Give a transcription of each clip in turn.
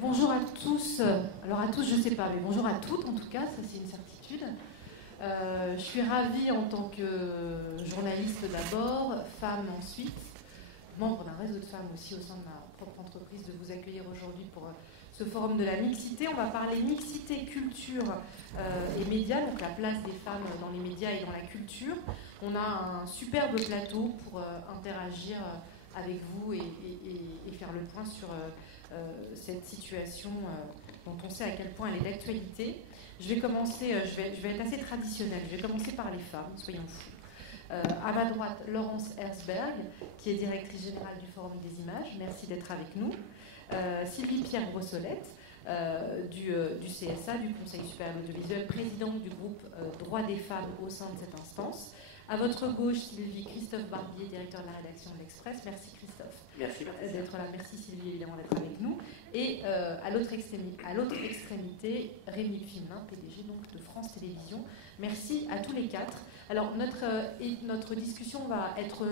Bonjour à tous, alors à tous je ne sais pas, mais bonjour à toutes en tout cas, ça c'est une certitude. Je suis ravie en tant que journaliste d'abord, femme ensuite, membre d'un réseau de femmes aussi au sein de ma propre entreprise, de vous accueillir aujourd'hui pour ce forum de la mixité. On va parler mixité, culture et médias, donc la place des femmes dans les médias et dans la culture. On a un superbe plateau pour interagir avec vous et faire le point sur cette situation dont on sait à quel point elle est d'actualité. Je vais commencer, je vais être assez traditionnelle, je vais commencer par les femmes, soyons fous. À ma droite, Laurence Herzberg, qui est directrice générale du Forum des Images, merci d'être avec nous. Sylvie Pierre Brossolette, du CSA, du Conseil supérieur de l'audiovisuel, présidente du groupe Droits des femmes au sein de cette instance. À votre gauche, Sylvie Christophe Barbier, directeur de la rédaction de l'Express. Merci Christophe. Merci d'être là. Merci Sylvie évidemment d'être avec nous. Et à l'autre extrémité, Rémi Filmin, PDG donc de France Télévisions. Merci à tous les quatre. Alors notre discussion va être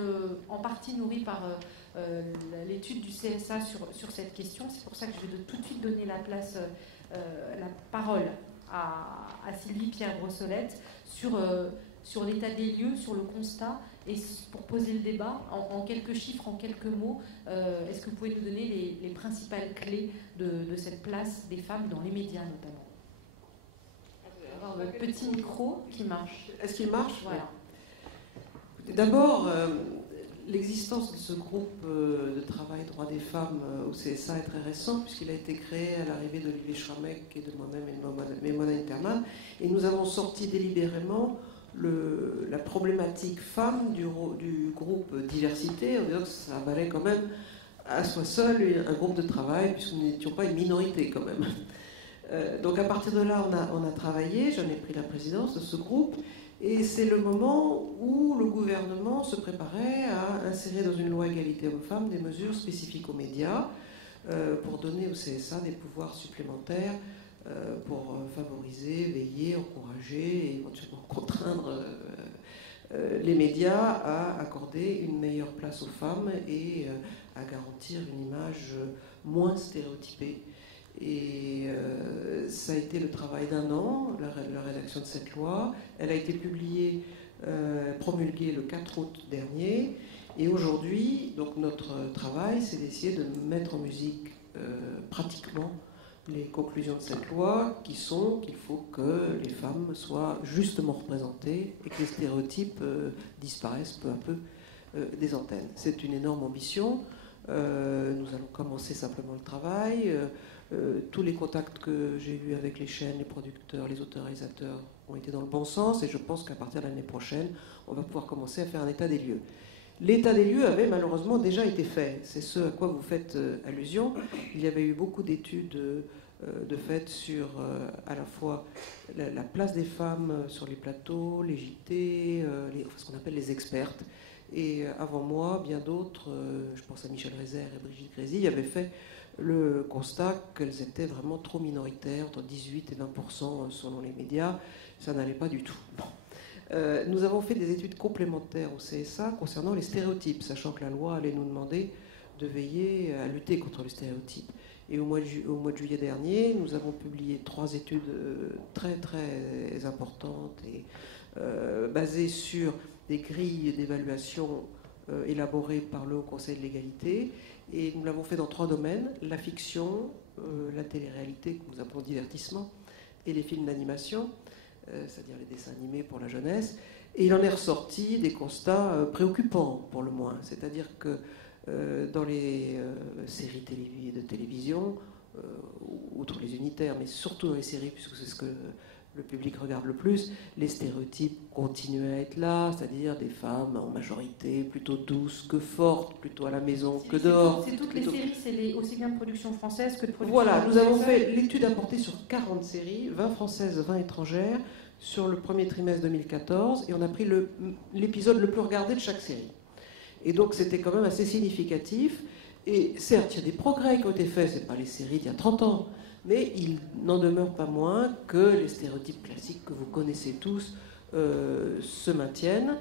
en partie nourrie par l'étude du CSA sur cette question. C'est pour ça que je vais tout de suite donner la parole à Sylvie Pierre Brossolette sur l'état des lieux, sur le constat, et pour poser le débat, en quelques chiffres, en quelques mots, est-ce que vous pouvez nous donner les principales clés de cette place des femmes dans les médias notamment? Alors, votre petit micro qui marche. Est-ce qu'il marche? Voilà. D'abord, l'existence de ce groupe de travail droits des femmes au CSA est très récente, puisqu'il a été créé à l'arrivée d'Olivier Schrammeck et de moi-même et de Mona Interman, et nous avons sorti délibérément la problématique femme du groupe diversité, en disant que ça valait quand même à soi seul un groupe de travail, puisque nous n'étions pas une minorité quand même. Donc à partir de là, on a travaillé, j'en ai pris la présidence de ce groupe, et c'est le moment où le gouvernement se préparait à insérer dans une loi égalité hommes-femmes des mesures spécifiques aux médias pour donner au CSA des pouvoirs supplémentaires pour favoriser, veiller, encourager et éventuellement contraindre les médias à accorder une meilleure place aux femmes et à garantir une image moins stéréotypée. Et ça a été le travail d'un an, la rédaction de cette loi. Elle a été publiée, promulguée le 4 août dernier. Et aujourd'hui, donc notre travail, c'est d'essayer de mettre en musique pratiquement les conclusions de cette loi, qui sont qu'il faut que les femmes soient justement représentées et que les stéréotypes disparaissent peu à peu des antennes. C'est une énorme ambition. Nous allons commencer simplement le travail. Tous les contacts que j'ai eus avec les chaînes, les producteurs, les auteurs-réalisateurs ont été dans le bon sens, et je pense qu'à partir de l'année prochaine, on va pouvoir commencer à faire un état des lieux. L'état des lieux avait malheureusement déjà été fait. C'est ce à quoi vous faites allusion. Il y avait eu beaucoup d'études de fait sur à la fois la place des femmes sur les plateaux, les JT, ce qu'on appelle les expertes. Et avant moi, bien d'autres, je pense à Michel Rézère et Brigitte Grésy, avaient fait le constat qu'elles étaient vraiment trop minoritaires, entre 18 et 20% selon les médias. Ça n'allait pas du tout. Bon. Nous avons fait des études complémentaires au CSA concernant les stéréotypes, sachant que la loi allait nous demander de veiller à lutter contre les stéréotypes. Et au mois de juillet dernier, nous avons publié 3 études très très importantes et basées sur des grilles d'évaluation élaborées par le Haut Conseil de l'égalité. Et nous l'avons fait dans 3 domaines: la fiction, la télé-réalité que nous appelons divertissement, et les films d'animation, c'est-à-dire les dessins animés pour la jeunesse. Et il en est ressorti des constats préoccupants, pour le moins. C'est-à-dire que dans les séries de télévision, outre les unitaires, mais surtout dans les séries, puisque c'est ce que le public regarde le plus, les stéréotypes continuent à être là, c'est-à-dire des femmes en majorité plutôt douces que fortes, plutôt à la maison que dehors. C'est toutes les séries, c'est aussi bien de production française que de production... Voilà, nous avons fait l'étude a porté sur 40 séries, 20 françaises, 20 étrangères, sur le premier trimestre 2014, et on a pris l'épisode le plus regardé de chaque série. Et donc c'était quand même assez significatif. Et certes, il y a des progrès qui ont été faits, ce n'est pas les séries d'il y a 30 ans, mais il n'en demeure pas moins que les stéréotypes classiques que vous connaissez tous se maintiennent.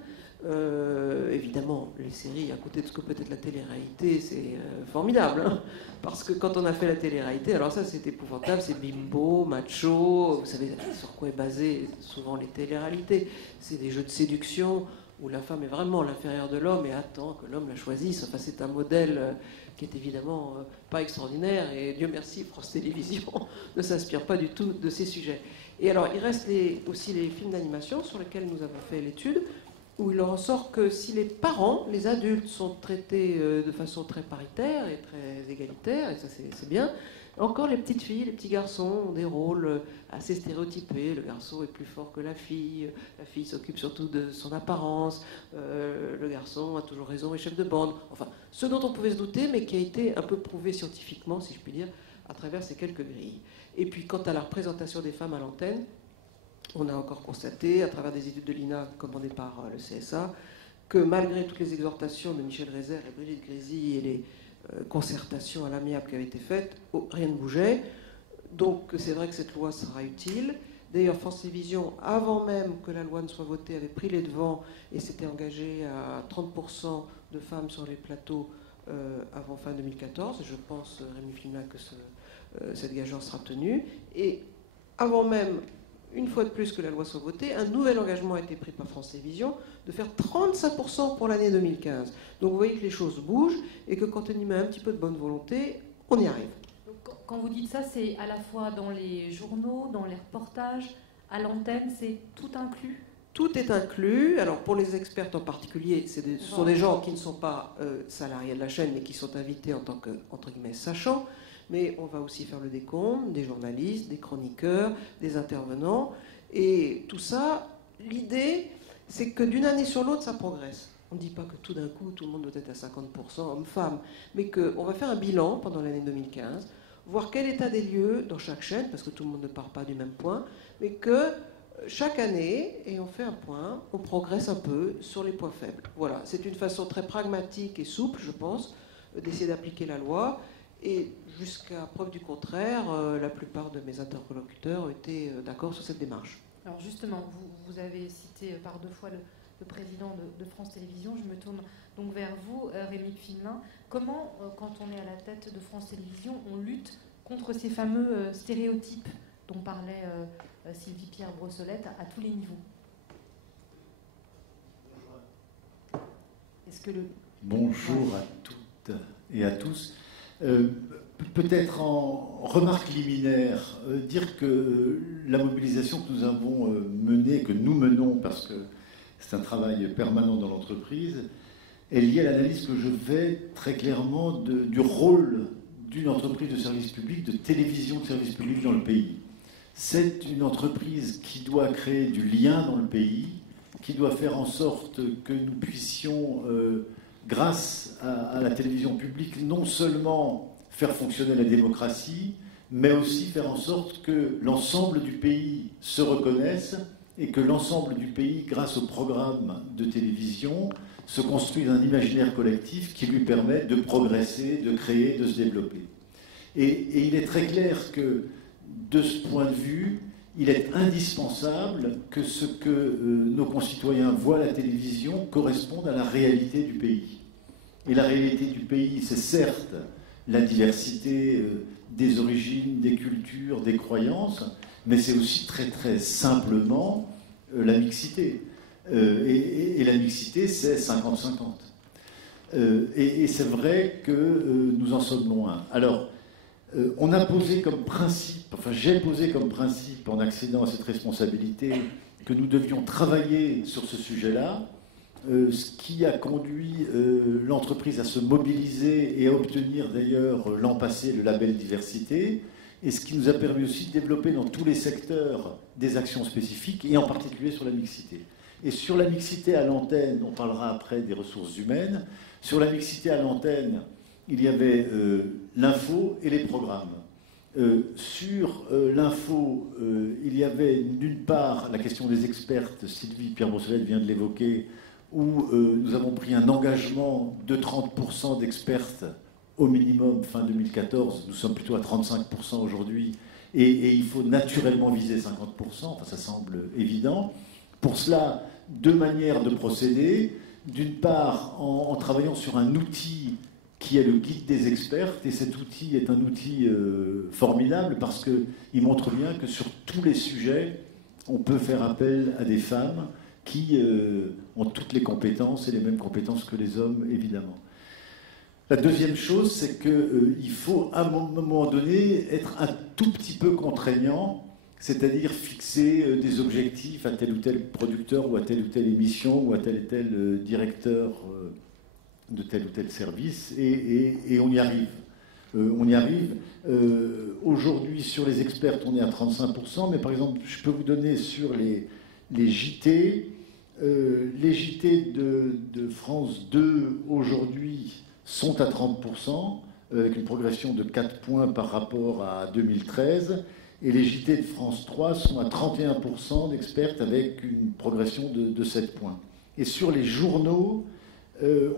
Évidemment, les séries, à côté de ce que peut être la télé-réalité, c'est formidable. Hein, parce que quand on a fait la télé-réalité, alors ça c'est épouvantable, c'est bimbo, macho, vous savez sur quoi est basé souvent les télé-réalités. C'est des jeux de séduction où la femme est vraiment l'inférieur de l'homme et attend que l'homme la choisisse. Enfin, c'est un modèle qui est évidemment pas extraordinaire, et Dieu merci, France Télévisions ne s'inspire pas du tout de ces sujets. Et alors, il reste aussi les films d'animation sur lesquels nous avons fait l'étude, où il en ressort que si les parents, les adultes, sont traités de façon très paritaire et très égalitaire, et ça c'est bien, encore les petites filles, les petits garçons ont des rôles assez stéréotypés. Le garçon est plus fort que la fille s'occupe surtout de son apparence, le garçon a toujours raison, est chef de bande. Enfin, ce dont on pouvait se douter, mais qui a été un peu prouvé scientifiquement, si je puis dire, à travers ces quelques grilles. Et puis, quant à la représentation des femmes à l'antenne, on a encore constaté, à travers des études de l'INA commandées par le CSA, que malgré toutes les exhortations de Michel Rézère et Brigitte Grésy et les concertations à l'amiable qui avaient été faites, rien ne bougeait. Donc c'est vrai que cette loi sera utile. D'ailleurs, France Télévisions, avant même que la loi ne soit votée, avait pris les devants et s'était engagé à 30% de femmes sur les plateaux avant fin 2014. Je pense, Rémi Filma, que cette gageure sera tenue. Et avant même, une fois de plus que la loi soit votée, un nouvel engagement a été pris par France Télévisions de faire 35% pour l'année 2015. Donc vous voyez que les choses bougent et que quand on y met un petit peu de bonne volonté, on y arrive. Donc, quand vous dites ça, c'est à la fois dans les journaux, dans les reportages, à l'antenne, c'est tout inclus ? Tout est inclus. Alors pour les expertes en particulier, ce sont des gens qui ne sont pas salariés de la chaîne, mais qui sont invités en tant que, entre guillemets, sachants. Mais on va aussi faire le décompte des journalistes, des chroniqueurs, des intervenants. Et tout ça, l'idée, c'est que d'une année sur l'autre, ça progresse. On ne dit pas que tout d'un coup, tout le monde doit être à 50% hommes-femmes, mais qu'on va faire un bilan pendant l'année 2015, voir quel état des lieux dans chaque chaîne, parce que tout le monde ne part pas du même point, mais que chaque année, et on fait un point, on progresse un peu sur les points faibles. Voilà, c'est une façon très pragmatique et souple, je pense, d'essayer d'appliquer la loi. Et jusqu'à preuve du contraire, la plupart de mes interlocuteurs ont été d'accord sur cette démarche. Alors justement, vous avez cité par deux fois le président de France Télévisions. Je me tourne donc vers vous, Rémi Finelin. Comment, quand on est à la tête de France Télévisions, on lutte contre ces fameux stéréotypes dont parlait Sylvie-Pierre Brossolette à tous les niveaux ? Bonjour à toutes et à tous. Peut-être en remarque liminaire, dire que la mobilisation que nous avons menée, que nous menons, parce que c'est un travail permanent dans l'entreprise, est liée à l'analyse que je fais très clairement du rôle d'une entreprise de service public, de télévision de service public dans le pays. C'est une entreprise qui doit créer du lien dans le pays, qui doit faire en sorte que nous puissions, grâce à la télévision publique, non seulement faire fonctionner la démocratie, mais aussi faire en sorte que l'ensemble du pays se reconnaisse et que l'ensemble du pays, grâce au programme de télévision, se construise un imaginaire collectif qui lui permet de progresser, de créer, de se développer. Et il est très clair que, de ce point de vue, il est indispensable que ce que nos concitoyens voient à la télévision corresponde à la réalité du pays. Et la réalité du pays, c'est certes la diversité des origines, des cultures, des croyances, mais c'est aussi très très simplement la mixité. Et la mixité, c'est 50-50. Et c'est vrai que nous en sommes loin. Alors, on a posé comme principe, enfin j'ai posé comme principe en accédant à cette responsabilité que nous devions travailler sur ce sujet-là, ce qui a conduit l'entreprise à se mobiliser et à obtenir d'ailleurs l'an passé le label diversité, et ce qui nous a permis aussi de développer dans tous les secteurs des actions spécifiques, et en particulier sur la mixité. Et sur la mixité à l'antenne, on parlera après des ressources humaines, sur la mixité à l'antenne, il y avait l'info et les programmes. Sur l'info, il y avait d'une part la question des expertes, Sylvie-Pierre Brossolette vient de l'évoquer, où nous avons pris un engagement de 30% d'expertes au minimum fin 2014. Nous sommes plutôt à 35% aujourd'hui. Et il faut naturellement viser 50%. Enfin, ça semble évident. Pour cela, deux manières de procéder. D'une part, en travaillant sur un outil qui est le guide des expertes. Et cet outil est un outil formidable parce qu'il montre bien que sur tous les sujets, on peut faire appel à des femmes qui ont toutes les compétences et les mêmes compétences que les hommes, évidemment. La deuxième chose, c'est qu'il faut à un moment donné être un tout petit peu contraignant, c'est-à-dire fixer des objectifs à tel ou tel producteur ou à telle ou telle émission ou à tel et tel directeur de tel ou tel service, et on y arrive. On y arrive. Aujourd'hui, sur les experts, on est à 35%, mais par exemple, je peux vous donner sur les JT. Les JT de France 2, aujourd'hui, sont à 30%, avec une progression de 4 points par rapport à 2013. Et les JT de France 3 sont à 31% d'experts, avec une progression de 7 points. Et sur les journaux,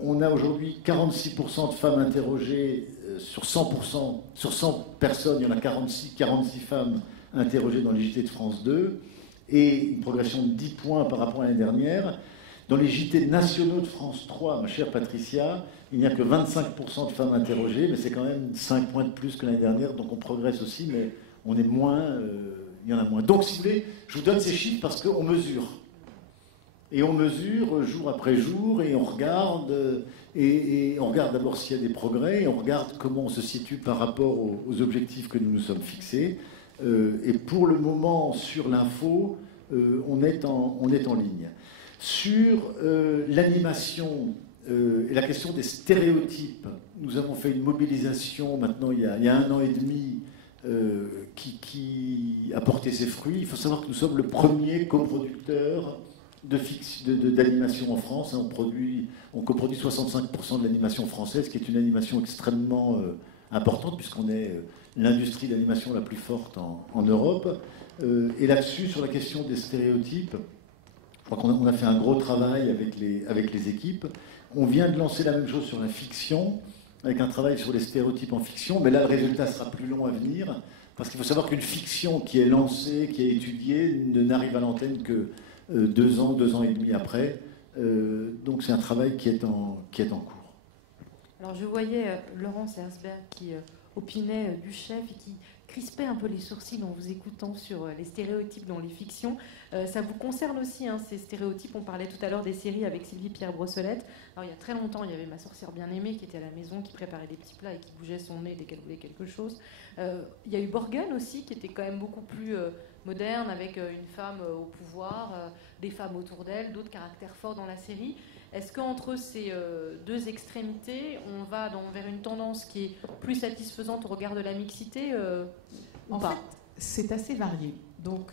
on a aujourd'hui 46% de femmes interrogées sur 100%, sur 100 personnes, il y en a 46 femmes interrogées dans les JT de France 2, et une progression de 10 points par rapport à l'année dernière. Dans les JT nationaux de France 3, ma chère Patricia, il n'y a que 25% de femmes interrogées, mais c'est quand même 5 points de plus que l'année dernière, donc on progresse aussi, mais on est moins, il y en a moins. Donc, si vous voulez, je vous donne ces chiffres parce qu'on mesure. Et on mesure jour après jour, et on regarde d'abord s'il y a des progrès, et on regarde comment on se situe par rapport aux objectifs que nous nous sommes fixés. Et pour le moment, sur l'info, on est en ligne. Sur l'animation et la question des stéréotypes, nous avons fait une mobilisation maintenant il y a 1 an et demi qui a porté ses fruits. Il faut savoir que nous sommes le premier coproducteur d'animation en France. On coproduit 65% de l'animation française, qui est une animation extrêmement importante, puisqu'on est l'industrie d'animation la plus forte en Europe. Et là-dessus, sur la question des stéréotypes, je crois qu'on a fait un gros travail avec les équipes. On vient de lancer la même chose sur la fiction, avec un travail sur les stéréotypes en fiction, mais là, le résultat sera plus long à venir, parce qu'il faut savoir qu'une fiction qui est lancée, qui est étudiée, n'arrive à l'antenne que 2 ans et demi après. Donc c'est un travail qui est en cours. Alors je voyais Laurence Herzberg qui opinait du chef et qui crispait un peu les sourcils en vous écoutant sur les stéréotypes dans les fictions. Ça vous concerne aussi, hein, ces stéréotypes. On parlait tout à l'heure des séries avec Sylvie Pierre Brossolette. Alors il y a très longtemps, il y avait Ma sorcière bien-aimée qui était à la maison, qui préparait des petits plats et qui bougeait son nez dès qu'elle voulait quelque chose. Il y a eu Borgen aussi, qui était quand même beaucoup plus moderne, avec une femme au pouvoir, des femmes autour d'elle, d'autres caractères forts dans la série. Est-ce qu'entre ces deux extrémités, on va vers une tendance qui est plus satisfaisante au regard de la mixité En fait, c'est assez varié. Donc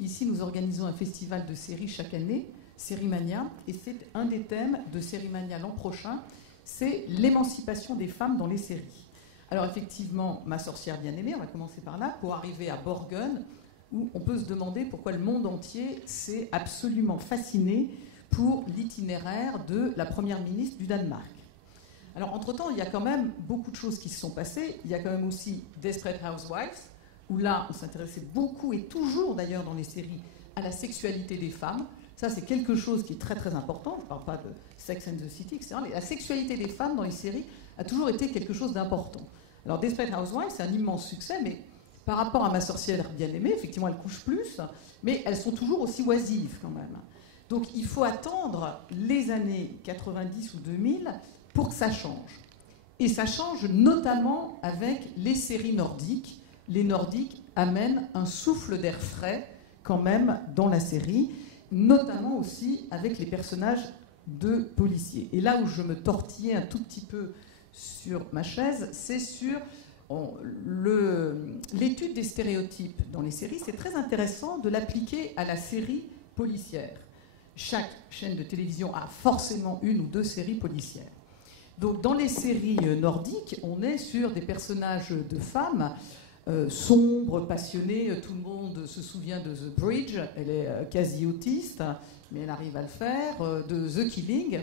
ici, nous organisons un festival de séries chaque année, Sérimania, et c'est un des thèmes de Sérimania l'an prochain, c'est l'émancipation des femmes dans les séries. Alors effectivement, Ma sorcière bien-aimée, on va commencer par là, pour arriver à Borgen, où on peut se demander pourquoi le monde entier s'est absolument fasciné pour l'itinéraire de la première ministre du Danemark. Alors, entre-temps, il y a quand même beaucoup de choses qui se sont passées. Il y a quand même aussi Desperate Housewives, où là, on s'intéressait beaucoup, et toujours d'ailleurs dans les séries, à la sexualité des femmes. Ça, c'est quelque chose qui est très très important. Je ne parle pas de Sex and the City, etc. Mais la sexualité des femmes dans les séries a toujours été quelque chose d'important. Alors, Desperate Housewives, c'est un immense succès, mais par rapport à Ma sorcière bien-aimée, effectivement, elles couchent plus, mais elles sont toujours aussi oisives quand même. Donc il faut attendre les années 90 ou 2000 pour que ça change. Et ça change notamment avec les séries nordiques. Les Nordiques amènent un souffle d'air frais quand même dans la série, notamment aussi avec les personnages de policiers. Et là où je me tortillais un tout petit peu sur ma chaise, c'est sur l'étude des stéréotypes dans les séries. C'est très intéressant de l'appliquer à la série policière. Chaque chaîne de télévision a forcément 1 ou 2 séries policières. Donc dans les séries nordiques, on est sur des personnages de femmes sombres, passionnées. Tout le monde se souvient de The Bridge, elle est quasi autiste. mais elle arrive à le faire, de The Killing.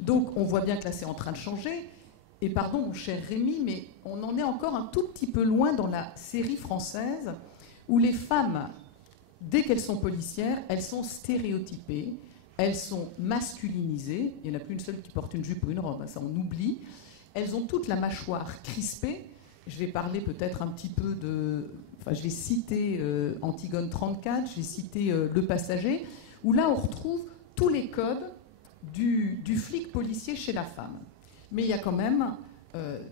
Donc on voit bien que là c'est en train de changer. Et pardon mon cher Rémi, mais on en est encore un tout petit peu loin dans la série française où les femmes, dès qu'elles sont policières, elles sont stéréotypées, elles sont masculinisées. Il n'y en a plus une seule qui porte une jupe ou une robe, ça on oublie. Elles ont toute la mâchoire crispée. Je vais parler peut-être un petit peu de... Enfin, je vais citer Antigone 34, je vais citer Le Passager, où là on retrouve tous les codes du flic policier chez la femme. Mais il y a quand même,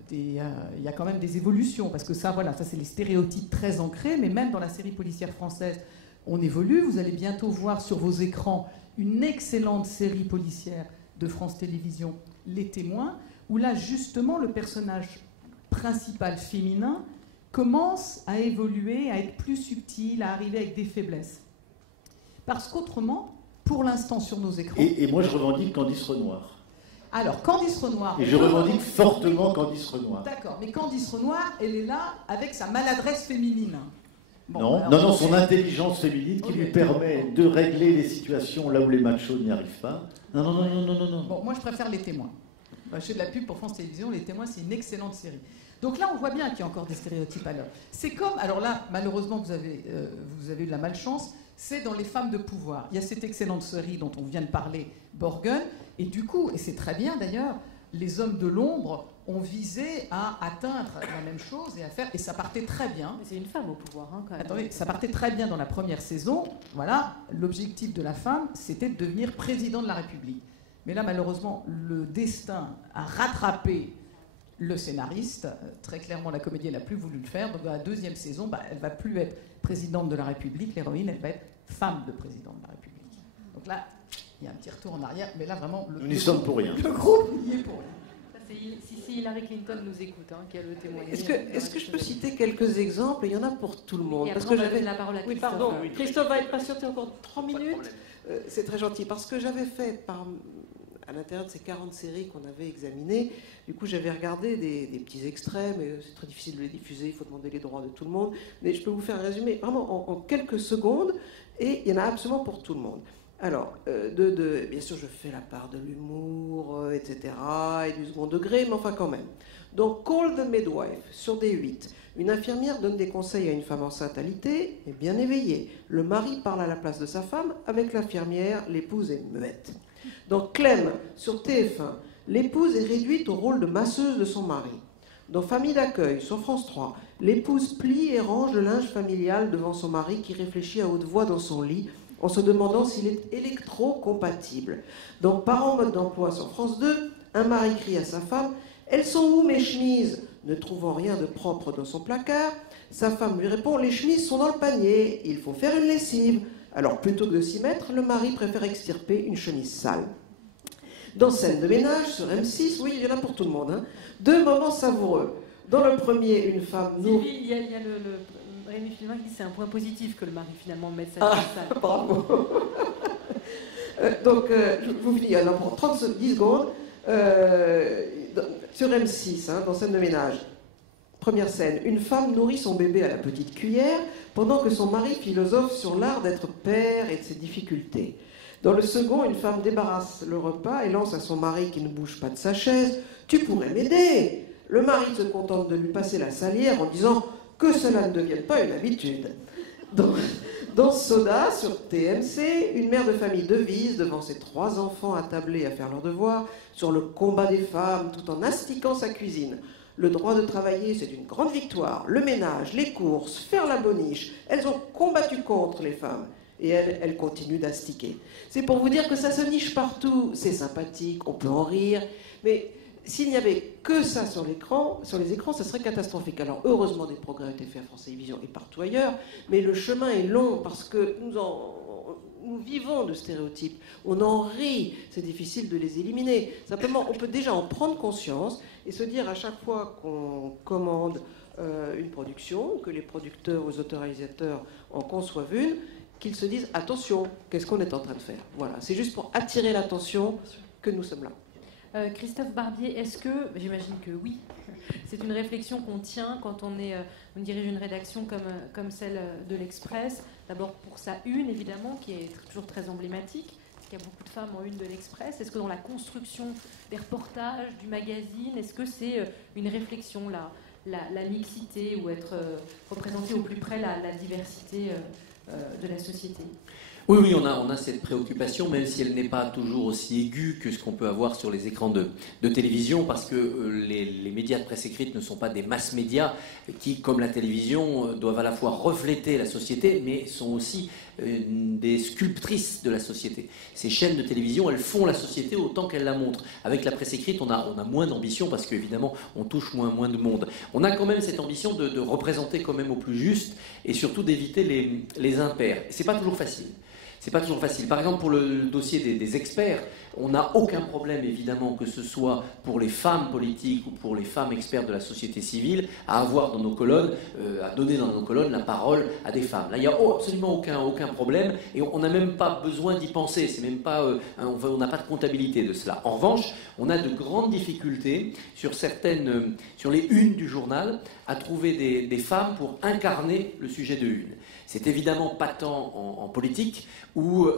des évolutions, parce que ça, voilà, ça c'est les stéréotypes très ancrés, mais même dans la série policière française, on évolue. Vous allez bientôt voir sur vos écrans une excellente série policière de France Télévisions, Les Témoins, où là, justement, le personnage principal féminin commence à évoluer, à être plus subtil, à arriver avec des faiblesses. Parce qu'autrement, pour l'instant, sur nos écrans... Et moi, je revendique Candice Renoir. Alors, Candice Renoir... Et je revendique fortement Candice Renoir. D'accord, mais Candice Renoir, elle est là avec sa maladresse féminine. Bon, non, son intelligence féminine qui lui permet de régler les situations là où les machos n'y arrivent pas. Non. Bon, moi, je préfère Les Témoins. Je fais de la pub pour France Télévisions, Les Témoins, c'est une excellente série. Donc là, on voit bien qu'il y a encore des stéréotypes à l'heure. C'est comme... Alors là, malheureusement, vous avez eu de la malchance, c'est dans Les Femmes de pouvoir. Il y a cette excellente série dont on vient de parler, Borgen, et du coup, et c'est très bien d'ailleurs, les hommes de l'ombre ont visé à atteindre la même chose et à faire... Et ça partait très bien. Mais c'est une femme au pouvoir, hein, quand même. Attendez, ça partait très bien dans la première saison. Voilà, l'objectif de la femme, c'était de devenir président de la République. Mais là, malheureusement, le destin a rattrapé le scénariste. Très clairement, la comédienne n'a plus voulu le faire. Donc, dans la deuxième saison, elle ne va plus être présidente de la République. L'héroïne, elle va être femme de président de la République. Donc là, il y a un petit retour en arrière. Mais là, vraiment... Nous n'y sommes pour rien. Le groupe n'y est pour rien. Si Hillary Clinton nous écoute, hein, qui a le témoignage. Est-ce que je peux citer quelques exemples? Il y en a pour tout le monde. Parce que j'avais la parole à Christophe. Oui, pardon. Christophe va être patienté encore 3 minutes. C'est très gentil. Parce que j'avais fait à l'intérieur de ces 40 séries qu'on avait examinées, du coup j'avais regardé des petits extraits, mais c'est très difficile de les diffuser, il faut demander les droits de tout le monde. Mais je peux vous faire un résumé vraiment en quelques secondes, et il y en a absolument pour tout le monde. Alors, bien sûr, je fais la part de l'humour, etc., et du second degré, mais enfin quand même. Donc, Call the Midwife, sur D8. Une infirmière donne des conseils à une femme enceinte alitée et bien éveillée. Le mari parle à la place de sa femme. Avec l'infirmière, l'épouse est muette. Dans Clem, sur TF1, l'épouse est réduite au rôle de masseuse de son mari. Dans Famille d'accueil, sur France 3, l'épouse plie et range le linge familial devant son mari qui réfléchit à haute voix dans son lit en se demandant s'il est électro-compatible. Dans Parents mode d'emploi sur France 2, un mari crie à sa femme « Elles sont où mes chemises ?» Ne trouvant rien de propre dans son placard, sa femme lui répond « Les chemises sont dans le panier, il faut faire une lessive. » Alors plutôt que de s'y mettre, le mari préfère extirper une chemise sale. Dans Scène de ménage, sur M6, oui, il y en a pour tout le monde, hein, 2 moments savoureux. Dans le premier, une femme... Sylvie, il y a Rémi Filmin qui dit que c'est un point positif que le mari finalement mette sa chemise sale. Bravo. Donc, je vous dis, alors pour 10 secondes, sur M6, hein, dans Scène de ménage, première scène, une femme nourrit son bébé à la petite cuillère pendant que son mari philosophe sur l'art d'être père et de ses difficultés. Dans le second, une femme débarrasse le repas et lance à son mari qui ne bouge pas de sa chaise « Tu pourrais m'aider !» Le mari se contente de lui passer la salière en disant « Que cela ne devienne pas une habitude !» Dans Soda, sur TMC, une mère de famille devise devant ses 3 enfants attablés à faire leurs devoirs sur le combat des femmes tout en astiquant sa cuisine. Le droit de travailler, c'est une grande victoire. Le ménage, les courses, faire la boniche, elles ont combattu contre les femmes. Et elles continuent d'astiquer. C'est pour vous dire que ça se niche partout. C'est sympathique, on peut en rire. Mais s'il n'y avait que ça sur les écrans, ça serait catastrophique. Alors heureusement, des progrès ont été faits à France Télévisions et partout ailleurs. Mais le chemin est long parce que nous vivons de stéréotypes. On en rit. C'est difficile de les éliminer. Simplement, on peut déjà en prendre conscience et se dire à chaque fois qu'on commande une production, que les producteurs ou les auteurs-réalisateurs en conçoivent une, qu'ils se disent attention, qu'est-ce qu'on est en train de faire? Voilà, c'est juste pour attirer l'attention que nous sommes là. Christophe Barbier, est-ce que, j'imagine que oui, c'est une réflexion qu'on tient quand on dirige une rédaction comme celle de l'Express, d'abord pour sa une évidemment, qui est toujours très emblématique, Est-ce qu'il y a beaucoup de femmes en une de l'Express? Est-ce que dans la construction des reportages, du magazine, est-ce que c'est une réflexion, la mixité, ou être représenté au plus près la diversité de la société? Oui, oui, on a cette préoccupation, même si elle n'est pas toujours aussi aiguë que ce qu'on peut avoir sur les écrans de télévision, parce que les médias de presse écrite ne sont pas des masses médias qui, comme la télévision, doivent à la fois refléter la société, mais sont aussi des sculptrices de la société. Ces chaînes de télévision, elles font la société autant qu'elles la montrent. Avec la presse écrite, on a moins d'ambition, parce qu'évidemment, on touche moins de monde. On a quand même cette ambition de représenter quand même au plus juste, et surtout d'éviter les impairs. C'est pas toujours facile. C'est pas toujours facile. Par exemple, pour le dossier des experts, on n'a aucun problème, évidemment, que ce soit pour les femmes politiques ou pour les femmes expertes de la société civile, à avoir dans nos colonnes, à donner dans nos colonnes la parole à des femmes. Là, il n'y a absolument aucun problème, et on n'a même pas besoin d'y penser. C'est même pas, on n'a pas de comptabilité de cela. En revanche, on a de grandes difficultés sur les unes du journal, à trouver des femmes pour incarner le sujet de une. C'est évidemment patent en politique, où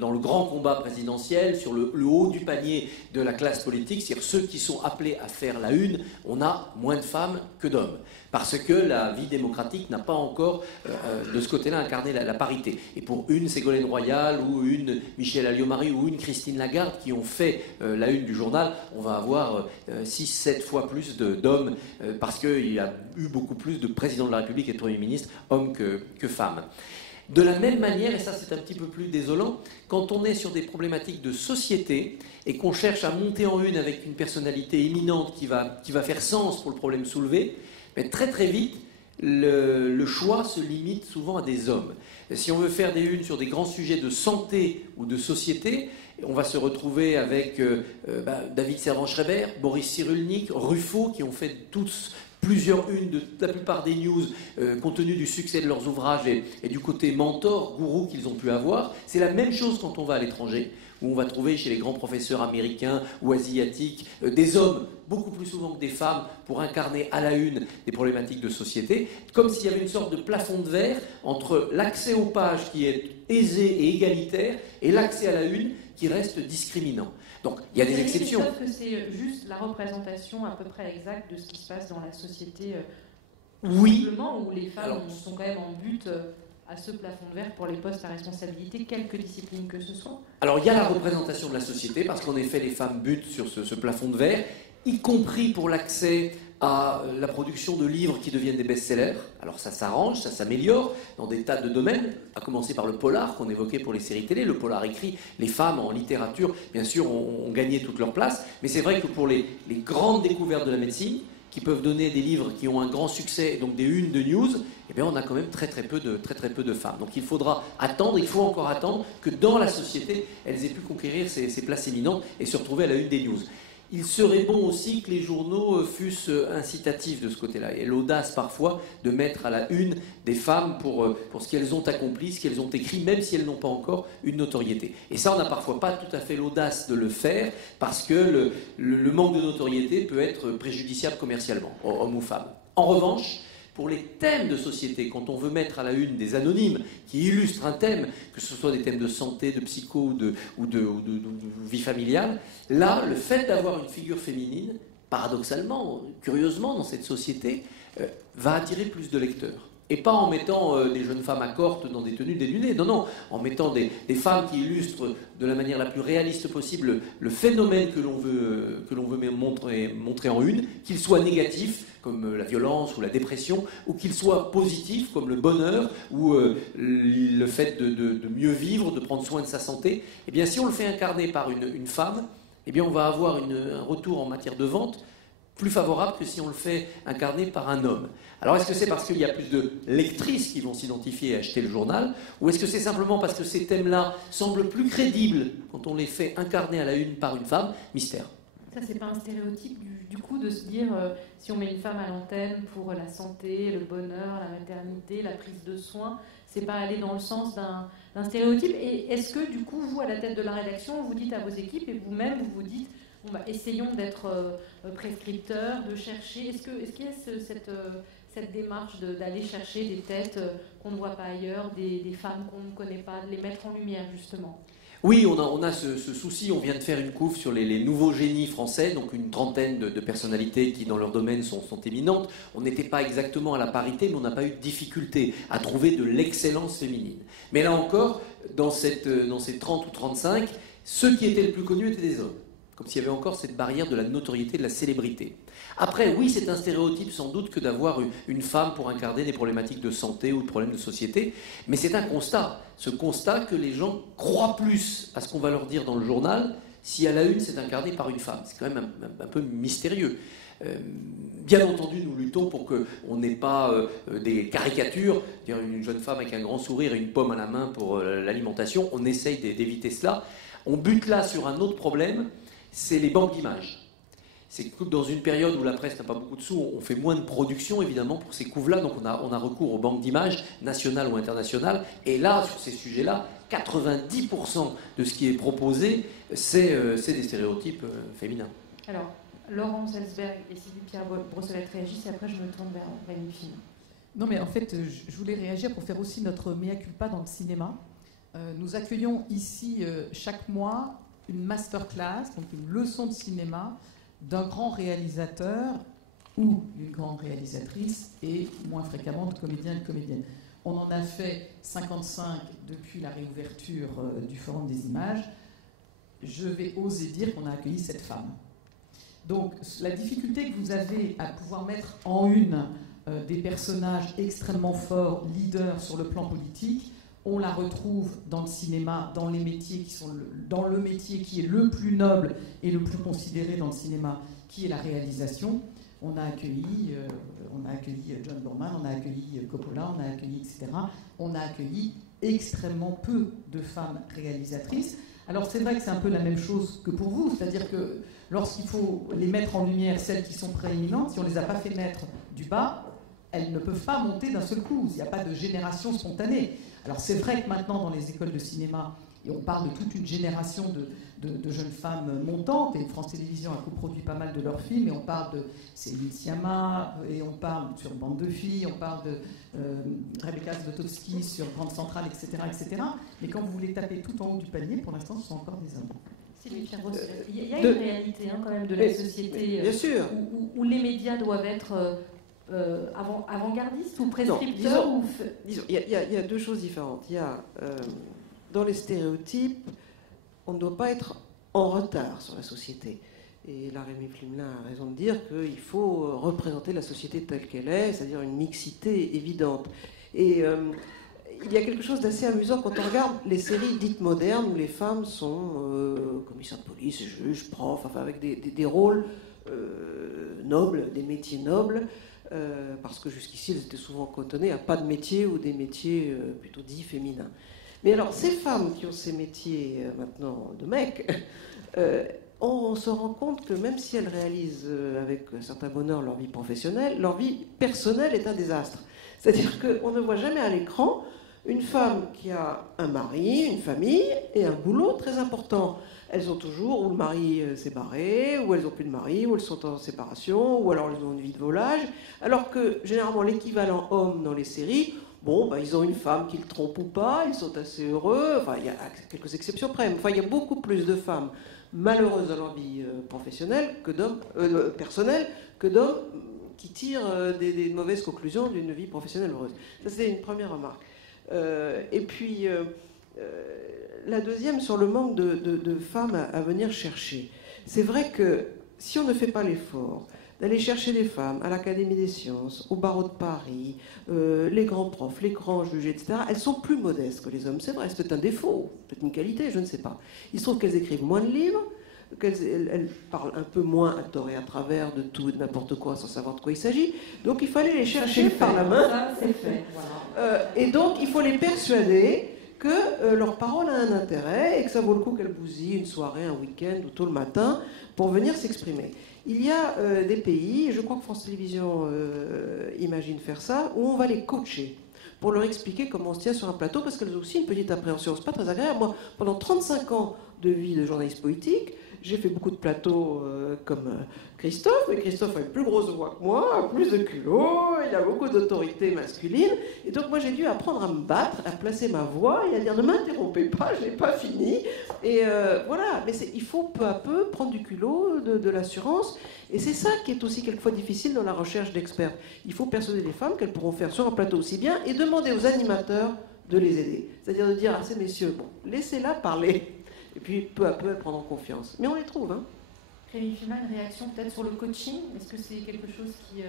dans le grand combat présidentiel, sur le haut du panier de la classe politique, c'est-à-dire ceux qui sont appelés à faire la une, on a moins de femmes que d'hommes. Parce que la vie démocratique n'a pas encore, de ce côté-là, incarné la parité. Et pour une Ségolène Royal, ou une Michèle Alliot-Marie, ou une Christine Lagarde, qui ont fait la une du journal, on va avoir 6-7 fois plus d'hommes, parce qu'il y a eu beaucoup plus de présidents de la République et de premiers ministres, hommes que femmes. De la même manière, et ça c'est un petit peu plus désolant, quand on est sur des problématiques de société et qu'on cherche à monter en une avec une personnalité éminente qui va faire sens pour le problème soulevé, mais très très vite, le choix se limite souvent à des hommes. Si on veut faire des unes sur des grands sujets de santé ou de société, on va se retrouver avec David Servan-Schreiber, Boris Cyrulnik, Ruffo, qui ont fait tous plusieurs unes de la plupart des news, compte tenu du succès de leurs ouvrages et du côté mentor, gourou qu'ils ont pu avoir. C'est la même chose quand on va à l'étranger, où on va trouver chez les grands professeurs américains ou asiatiques des hommes, beaucoup plus souvent que des femmes, pour incarner à la une des problématiques de société, comme s'il y avait une sorte de plafond de verre entre l'accès aux pages qui est aisé et égalitaire et l'accès à la une qui reste discriminant. Donc, il y a des exceptions. Sauf que c'est juste la représentation à peu près exacte de ce qui se passe dans la société, oui, simplement, où les femmes sont quand même en but à ce plafond de verre pour les postes à responsabilité, quelque discipline que ce soit. Alors, il y a la représentation de la société, parce qu'en effet, les femmes butent sur ce plafond de verre, y compris pour l'accès à la production de livres qui deviennent des best-sellers. Alors ça s'arrange, ça s'améliore dans des tas de domaines, à commencer par le polar qu'on évoquait pour les séries télé. Le polar écrit, les femmes en littérature, bien sûr, ont gagné toute leur place, mais c'est vrai que pour les grandes découvertes de la médecine, qui peuvent donner des livres qui ont un grand succès, donc des unes de news, eh bien on a quand même très très peu de femmes. Donc il faudra attendre, il faut encore attendre que dans la société, elles aient pu conquérir ces places éminentes et se retrouver à la une des news. Il serait bon aussi que les journaux fussent incitatifs de ce côté-là, et l'audace parfois de mettre à la une des femmes pour ce qu'elles ont accompli, ce qu'elles ont écrit, même si elles n'ont pas encore une notoriété. Et ça, on n'a parfois pas tout à fait l'audace de le faire, parce que le manque de notoriété peut être préjudiciable commercialement, hommes ou femmes. En revanche, pour les thèmes de société, quand on veut mettre à la une des anonymes qui illustrent un thème, que ce soit des thèmes de santé, de psycho ou de vie familiale, là, le fait d'avoir une figure féminine, paradoxalement, curieusement, dans cette société, va attirer plus de lecteurs. Et pas en mettant des jeunes femmes à corte dans des tenues dénudées, non, en mettant des femmes qui illustrent de la manière la plus réaliste possible le phénomène que l'on veut montrer en une, qu'il soit négatif, comme la violence ou la dépression, ou qu'il soit positif, comme le bonheur, ou le fait de mieux vivre, de prendre soin de sa santé. Eh bien, si on le fait incarner par une femme, eh bien, on va avoir un retour en matière de vente plus favorable que si on le fait incarner par un homme. Alors est-ce que c'est parce qu'il y a plus de lectrices qui vont s'identifier et acheter le journal, ou est-ce que c'est simplement parce que ces thèmes-là semblent plus crédibles quand on les fait incarner à la une par une femme? Mystère. Ça, c'est pas un stéréotype du coup de se dire si on met une femme à l'antenne pour la santé, le bonheur, la maternité, la prise de soins, c'est pas aller dans le sens d'un stéréotype. Et est-ce que du coup, vous, à la tête de la rédaction, vous dites à vos équipes et vous-même, vous dites bon, essayons d'être prescripteurs, de chercher. Est-ce qu'il y a cette démarche d'aller chercher des têtes qu'on ne voit pas ailleurs, des femmes qu'on ne connaît pas, de les mettre en lumière justement? Oui, on a ce souci. On vient de faire une couve sur les nouveaux génies français, donc une trentaine de personnalités qui, dans leur domaine, sont éminentes. On n'était pas exactement à la parité, mais on n'a pas eu de difficulté à trouver de l'excellence féminine. Mais là encore, dans ces 30 ou 35, ceux qui étaient les plus connus étaient des hommes. Comme s'il y avait encore cette barrière de la notoriété, de la célébrité. Après, oui, c'est un stéréotype sans doute que d'avoir une femme pour incarner des problématiques de santé ou de problèmes de société, mais c'est un constat. Ce constat que les gens croient plus à ce qu'on va leur dire dans le journal si à la une c'est incarné par une femme. C'est quand même un peu mystérieux. Bien entendu, nous luttons pour qu'on n'ait pas des caricatures, une jeune femme avec un grand sourire et une pomme à la main pour l'alimentation. On essaye d'éviter cela. On bute là sur un autre problème, c'est les banques d'images. C'est que dans une période où la presse n'a pas beaucoup de sous, on fait moins de production évidemment pour ces couves-là, donc on a recours aux banques d'images, nationales ou internationales, et là, sur ces sujets-là, 90% de ce qui est proposé, c'est des stéréotypes féminins. Alors, Laurence Ellsberg et Sylvie Pierre Brossolette réagissent, et après je me tourne vers Rémi Film. Non mais en fait, je voulais réagir pour faire aussi notre mea culpa dans le cinéma. Nous accueillons ici chaque mois une masterclass, donc une leçon de cinéma, d'un grand réalisateur ou d'une grande réalisatrice et moins fréquemment de comédiens et de comédiennes. On en a fait 55 depuis la réouverture du Forum des images. Je vais oser dire qu'on a accueilli cette femme. Donc la difficulté que vous avez à pouvoir mettre en une des personnages extrêmement forts, leaders sur le plan politique, on la retrouve dans le cinéma, dans les métiers qui sont dans le métier qui est le plus noble et le plus considéré dans le cinéma, qui est la réalisation. On a accueilli John Borman, on a accueilli Coppola, on a accueilli etc. On a accueilli extrêmement peu de femmes réalisatrices. Alors c'est vrai que c'est un peu la même chose que pour vous, c'est-à-dire que lorsqu'il faut les mettre en lumière, celles qui sont prééminentes, si on ne les a pas fait naître du bas, elles ne peuvent pas monter d'un seul coup. Il n'y a pas de génération spontanée. Alors c'est vrai que maintenant dans les écoles de cinéma, et on parle de toute une génération de jeunes femmes montantes, et France Télévisions a coproduit pas mal de leurs films, et on parle de Céline Sciamma, et on parle sur Bande de filles, on parle de Rebecca Zlotowski sur Grande Centrale, etc., etc. Mais quand vous voulez taper tout en haut du panier, pour l'instant ce sont encore des hommes. Il y a une réalité quand même de la société bien sûr. Où les médias doivent être avant-gardistes ou prescripteurs. Disons, il y a deux choses différentes. Il y a, dans les stéréotypes, on ne doit pas être en retard sur la société. Et là, Rémi Flimelin a raison de dire qu'il faut représenter la société telle qu'elle est, c'est-à-dire une mixité évidente. Et il y a quelque chose d'assez amusant quand on regarde les séries dites modernes où les femmes sont commissaires de police, juges, profs, enfin avec des rôles nobles, des métiers nobles, parce que jusqu'ici, elles étaient souvent cantonnées à pas de métier ou des métiers plutôt dits féminins. Mais alors, ces femmes qui ont ces métiers maintenant de mecs, on se rend compte que même si elles réalisent avec un certain bonheur leur vie professionnelle, leur vie personnelle est un désastre. C'est-à-dire qu'on ne voit jamais à l'écran une femme qui a un mari, une famille et un boulot très important. Elles ont toujours, ou le mari s'est barré, ou elles n'ont plus de mari, ou elles sont en séparation, ou alors elles ont une vie de volage. Alors que généralement l'équivalent homme dans les séries, ils ont une femme qu'ils trompent ou pas, ils sont assez heureux, enfin il y a quelques exceptions près, mais enfin il y a beaucoup plus de femmes malheureuses dans leur vie professionnelle que d'hommes, personnelle, que d'hommes qui tirent des mauvaises conclusions d'une vie professionnelle heureuse. Ça c'est une première remarque. Et puis la deuxième sur le manque de femmes à venir chercher. C'est vrai que si on ne fait pas l'effort d'aller chercher des femmes à l'Académie des sciences, au barreau de Paris, les grands profs, les grands juges, etc., elles sont plus modestes que les hommes. C'est vrai, c'est un défaut, peut-être une qualité, je ne sais pas. Il se trouve qu'elles écrivent moins de livres, qu'elles parlent un peu moins à tort et à travers de tout et de n'importe quoi sans savoir de quoi il s'agit. Donc il fallait les chercher par la main. Ça, c'est fait. Voilà. Et donc il faut les persuader que leur parole a un intérêt et que ça vaut le coup qu'elles bousillent une soirée, un week-end ou tôt le matin pour venir s'exprimer. Il y a des pays, je crois que France Télévisions imagine faire ça, où on va les coacher pour leur expliquer comment on se tient sur un plateau, parce qu'elles ont aussi une petite appréhension. C'est pas très agréable. Moi, pendant 35 ans de vie de journaliste politique, J'ai fait beaucoup de plateaux comme Christophe, mais Christophe a une plus grosse voix que moi, a plus de culot, il a beaucoup d'autorité masculine. Et donc moi j'ai dû apprendre à me battre, à placer ma voix et à dire ne m'interrompez pas, je n'ai pas fini. Et voilà, mais il faut peu à peu prendre du culot, de l'assurance. Et c'est ça qui est aussi quelquefois difficile dans la recherche d'experts. Il faut persuader les femmes qu'elles pourront faire sur un plateau aussi bien et demander aux animateurs de les aider. C'est-à-dire de dire à ces messieurs, bon, laissez-la parler. Et puis peu à peu, elles prendront confiance. Mais on les trouve, hein. Rémi Filma, une réaction peut-être sur le coaching. Est-ce que c'est quelque chose qui,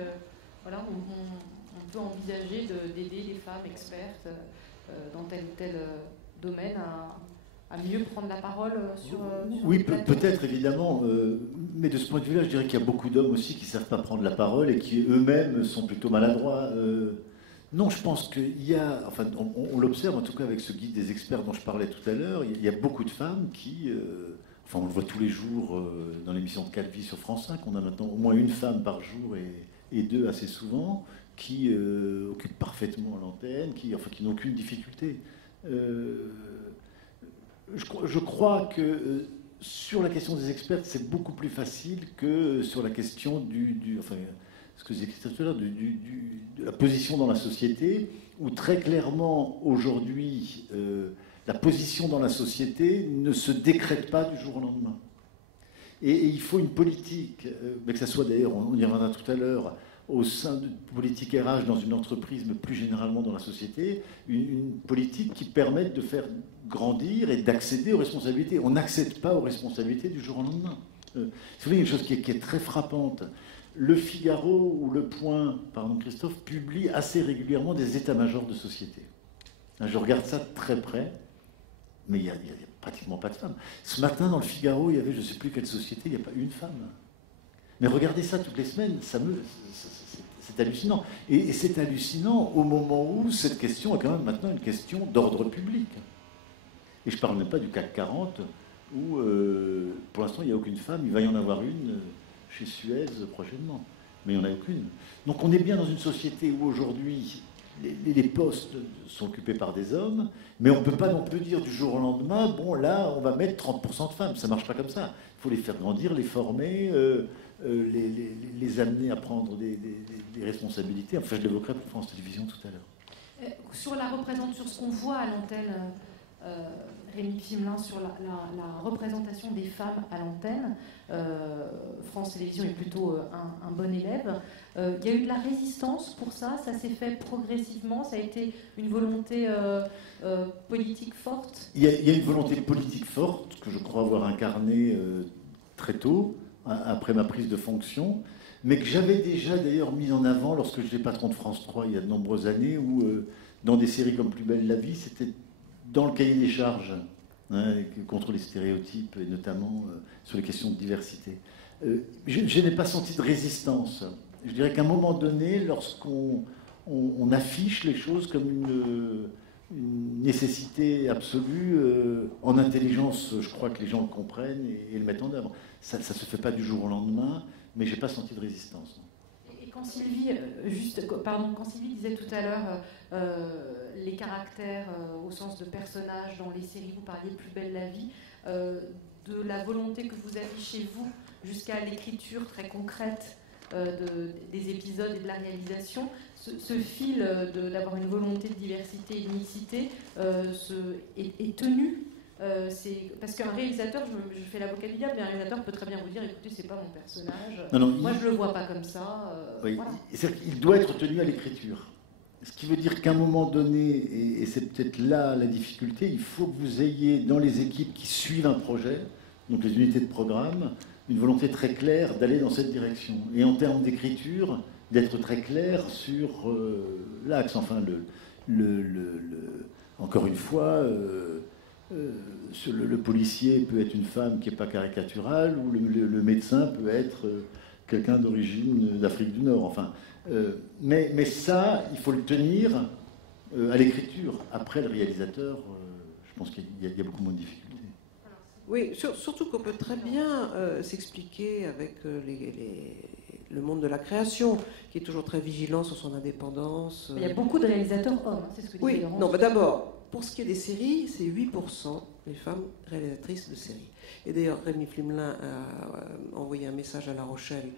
voilà, on peut envisager d'aider les femmes expertes dans tel ou tel domaine à mieux prendre la parole sur oui, peut-être, évidemment. Mais de ce point de vue-là, je dirais qu'il y a beaucoup d'hommes aussi qui ne savent pas prendre la parole et qui eux-mêmes sont plutôt maladroits. Non, je pense qu'il y a, enfin, on l'observe en tout cas avec ce guide des experts dont je parlais tout à l'heure, il y a beaucoup de femmes qui, enfin on le voit tous les jours dans l'émission de Calvi sur France 5, on a maintenant au moins une femme par jour et deux assez souvent, qui occupent parfaitement l'antenne, qui n'ont aucune difficulté. Je crois que sur la question des experts, c'est beaucoup plus facile que sur la question enfin, ce que j'ai dit tout à l'heure, de la position dans la société, où très clairement, aujourd'hui, la position dans la société ne se décrète pas du jour au lendemain. Et il faut une politique, mais que ça soit d'ailleurs, on y reviendra tout à l'heure, au sein de politique RH dans une entreprise, mais plus généralement dans la société, une politique qui permette de faire grandir et d'accéder aux responsabilités. On n'accède pas aux responsabilités du jour au lendemain. Vous savez, une chose qui est très frappante, Le Figaro ou Le Point, pardon Christophe, publie assez régulièrement des états-majors de société. Je regarde ça de très près, mais il n'y a pratiquement pas de femmes. Ce matin, dans Le Figaro, il y avait je ne sais plus quelle société, il n'y a pas une femme. Mais regardez ça toutes les semaines, c'est hallucinant. Et c'est hallucinant au moment où cette question est quand même maintenant une question d'ordre public. Et je ne parle même pas du CAC 40, où pour l'instant il n'y a aucune femme, il va y en avoir une chez Suez prochainement, mais il n'y en a aucune. Donc on est bien dans une société où aujourd'hui les postes sont occupés par des hommes, mais on ne peut pas non plus dire du jour au lendemain, bon là on va mettre 30% de femmes, ça ne marche pas comme ça. Il faut les faire grandir, les former, les amener à prendre des responsabilités. Enfin je l'évoquerai pour France Télévisions tout à l'heure. Sur ce qu'on voit à l'antenne, Rémi Fimelin, sur la représentation des femmes à l'antenne, France Télévisions est plutôt un bon élève. Il y a eu de la résistance pour ça, ça s'est fait progressivement, ça a été une volonté politique forte. Il y a une volonté politique forte que je crois avoir incarnée très tôt, après ma prise de fonction, mais que j'avais déjà d'ailleurs mis en avant lorsque j'étais patron de France 3 il y a de nombreuses années, où dans des séries comme Plus belle la vie, c'était dans le cahier des charges, hein, contre les stéréotypes, et notamment sur les questions de diversité. Je n'ai pas senti de résistance. Je dirais qu'à un moment donné, lorsqu'on affiche les choses comme une nécessité absolue, en intelligence, je crois que les gens le comprennent et le mettent en œuvre. Ça ne se fait pas du jour au lendemain, mais je n'ai pas senti de résistance. Et quand Sylvie, quand Sylvie disait tout à l'heure les caractères au sens de personnages dans les séries, vous parliez de Plus belle la vie, de la volonté que vous avez chez vous jusqu'à l'écriture très concrète des épisodes et de la réalisation, ce fil d'avoir une volonté de diversité et d'unicité est tenu. Parce qu'un réalisateur, je fais l'avocat du diable, mais un réalisateur peut très bien vous dire, écoutez, c'est pas mon personnage, moi je le vois pas comme ça. Oui, voilà. Il doit être tenu à l'écriture. Ce qui veut dire qu'à un moment donné, et c'est peut-être là la difficulté, il faut que vous ayez dans les équipes qui suivent un projet, donc les unités de programme, une volonté très claire d'aller dans cette direction. Et en termes d'écriture, d'être très clair sur l'axe. Enfin, encore une fois, le policier peut être une femme qui n'est pas caricaturale, ou le médecin peut être quelqu'un d'origine d'Afrique du Nord. Enfin, mais ça, il faut le tenir à l'écriture. Après, le réalisateur, je pense qu'il y a beaucoup moins de difficultés. Oui, surtout qu'on peut très bien s'expliquer avec le monde de la création, qui est toujours très vigilant sur son indépendance. Il y a beaucoup de réalisateurs hommes, c'est ce que disait Oui, Laurence. non, mais d'abord, pour ce qui est des séries, c'est 8% les femmes réalisatrices de séries. Et d'ailleurs, Rémi Flimelin a envoyé un message à La Rochelle,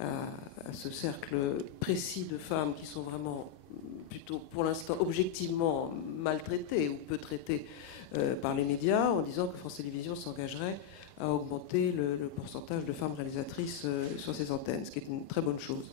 à ce cercle précis de femmes qui sont vraiment plutôt, pour l'instant, objectivement maltraitées ou peu traitées par les médias, en disant que France Télévisions s'engagerait à augmenter le pourcentage de femmes réalisatrices sur ses antennes, ce qui est une très bonne chose.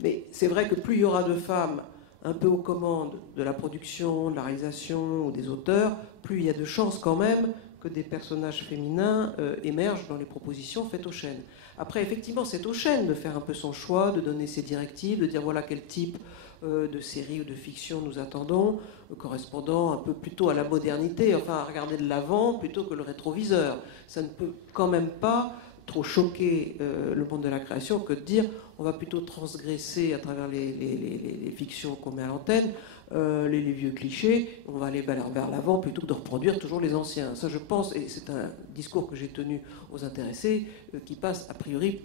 Mais c'est vrai que plus il y aura de femmes un peu aux commandes de la production, de la réalisation ou des auteurs, plus il y a de chances quand même que des personnages féminins émergent dans les propositions faites aux chaînes. Après, effectivement, c'est aux chaînes de faire un peu son choix, de donner ses directives, de dire voilà quel type de série ou de fiction nous attendons, correspondant un peu plutôt à la modernité, enfin à regarder de l'avant plutôt que le rétroviseur. Ça ne peut quand même pas trop choquer le monde de la création que de dire on va plutôt transgresser à travers les fictions qu'on met à l'antenne les vieux clichés, on va aller vers l'avant plutôt que de reproduire toujours les anciens. Ça je pense, et c'est un discours que j'ai tenu aux intéressés, qui passe a priori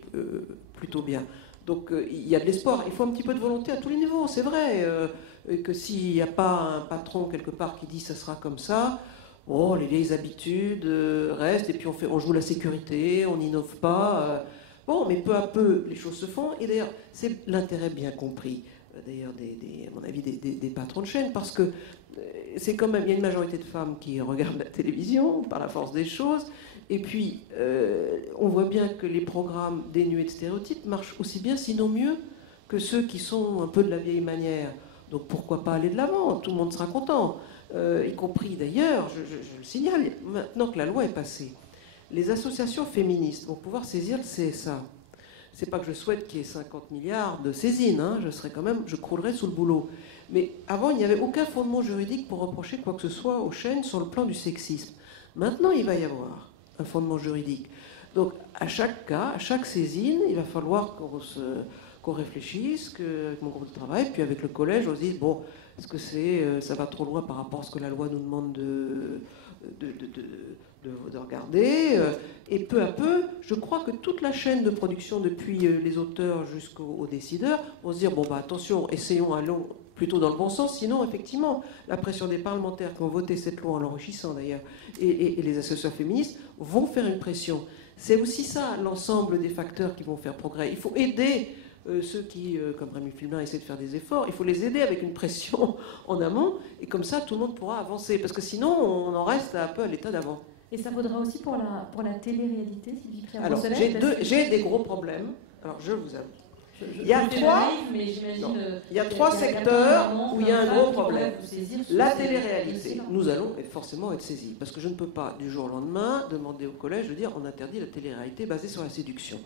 plutôt bien. Donc il y a de l'espoir, il faut un petit peu de volonté à tous les niveaux, c'est vrai, que s'il n'y a pas un patron quelque part qui dit ça sera comme ça, bon, les vieilles habitudes restent, et puis on joue la sécurité, on n'innove pas. Bon, mais peu à peu, les choses se font. Et d'ailleurs, c'est l'intérêt bien compris, d'ailleurs, à mon avis, des patrons de chaîne, parce que c'est quand même, il y a une majorité de femmes qui regardent la télévision, par la force des choses, et puis on voit bien que les programmes dénués de stéréotypes marchent aussi bien, sinon mieux, que ceux qui sont un peu de la vieille manière. Donc pourquoi pas aller de l'avant, tout le monde sera content. Y compris d'ailleurs, je le signale, maintenant que la loi est passée, les associations féministes vont pouvoir saisir le CSA. C'est pas que je souhaite qu'il y ait 50 milliards de saisines, hein, je croulerais sous le boulot. Mais avant, il n'y avait aucun fondement juridique pour reprocher quoi que ce soit aux chaînes sur le plan du sexisme. Maintenant, il va y avoir un fondement juridique. Donc, à chaque cas, à chaque saisine, il va falloir qu'on réfléchisse, avec mon groupe de travail, puis avec le collège, on se dise, bon, est-ce que ça va trop loin par rapport à ce que la loi nous demande de regarder, et peu à peu, je crois que toute la chaîne de production, depuis les auteurs jusqu'aux décideurs, vont se dire, bon, bah attention, allons plutôt dans le bon sens, sinon, effectivement, la pression des parlementaires qui ont voté cette loi en l'enrichissant d'ailleurs, et les associations féministes, vont faire une pression. C'est aussi ça, l'ensemble des facteurs qui vont faire progrès. Il faut aider ceux qui, comme Rémi Flimelin, essaient de faire des efforts, il faut les aider avec une pression en amont, et comme ça, tout le monde pourra avancer, parce que sinon, on en reste un peu à l'état d'avant. Et ça vaudra aussi pour la télé-réalité, Sylvie Pierre. Alors, j'ai des gros problèmes. Alors, je vous avoue. Il y a trois secteurs où il y a un gros problème. La télé-réalité, nous allons forcément être saisis. Parce que je ne peux pas, du jour au lendemain, demander au collège de dire on interdit la télé-réalité basée sur la séduction.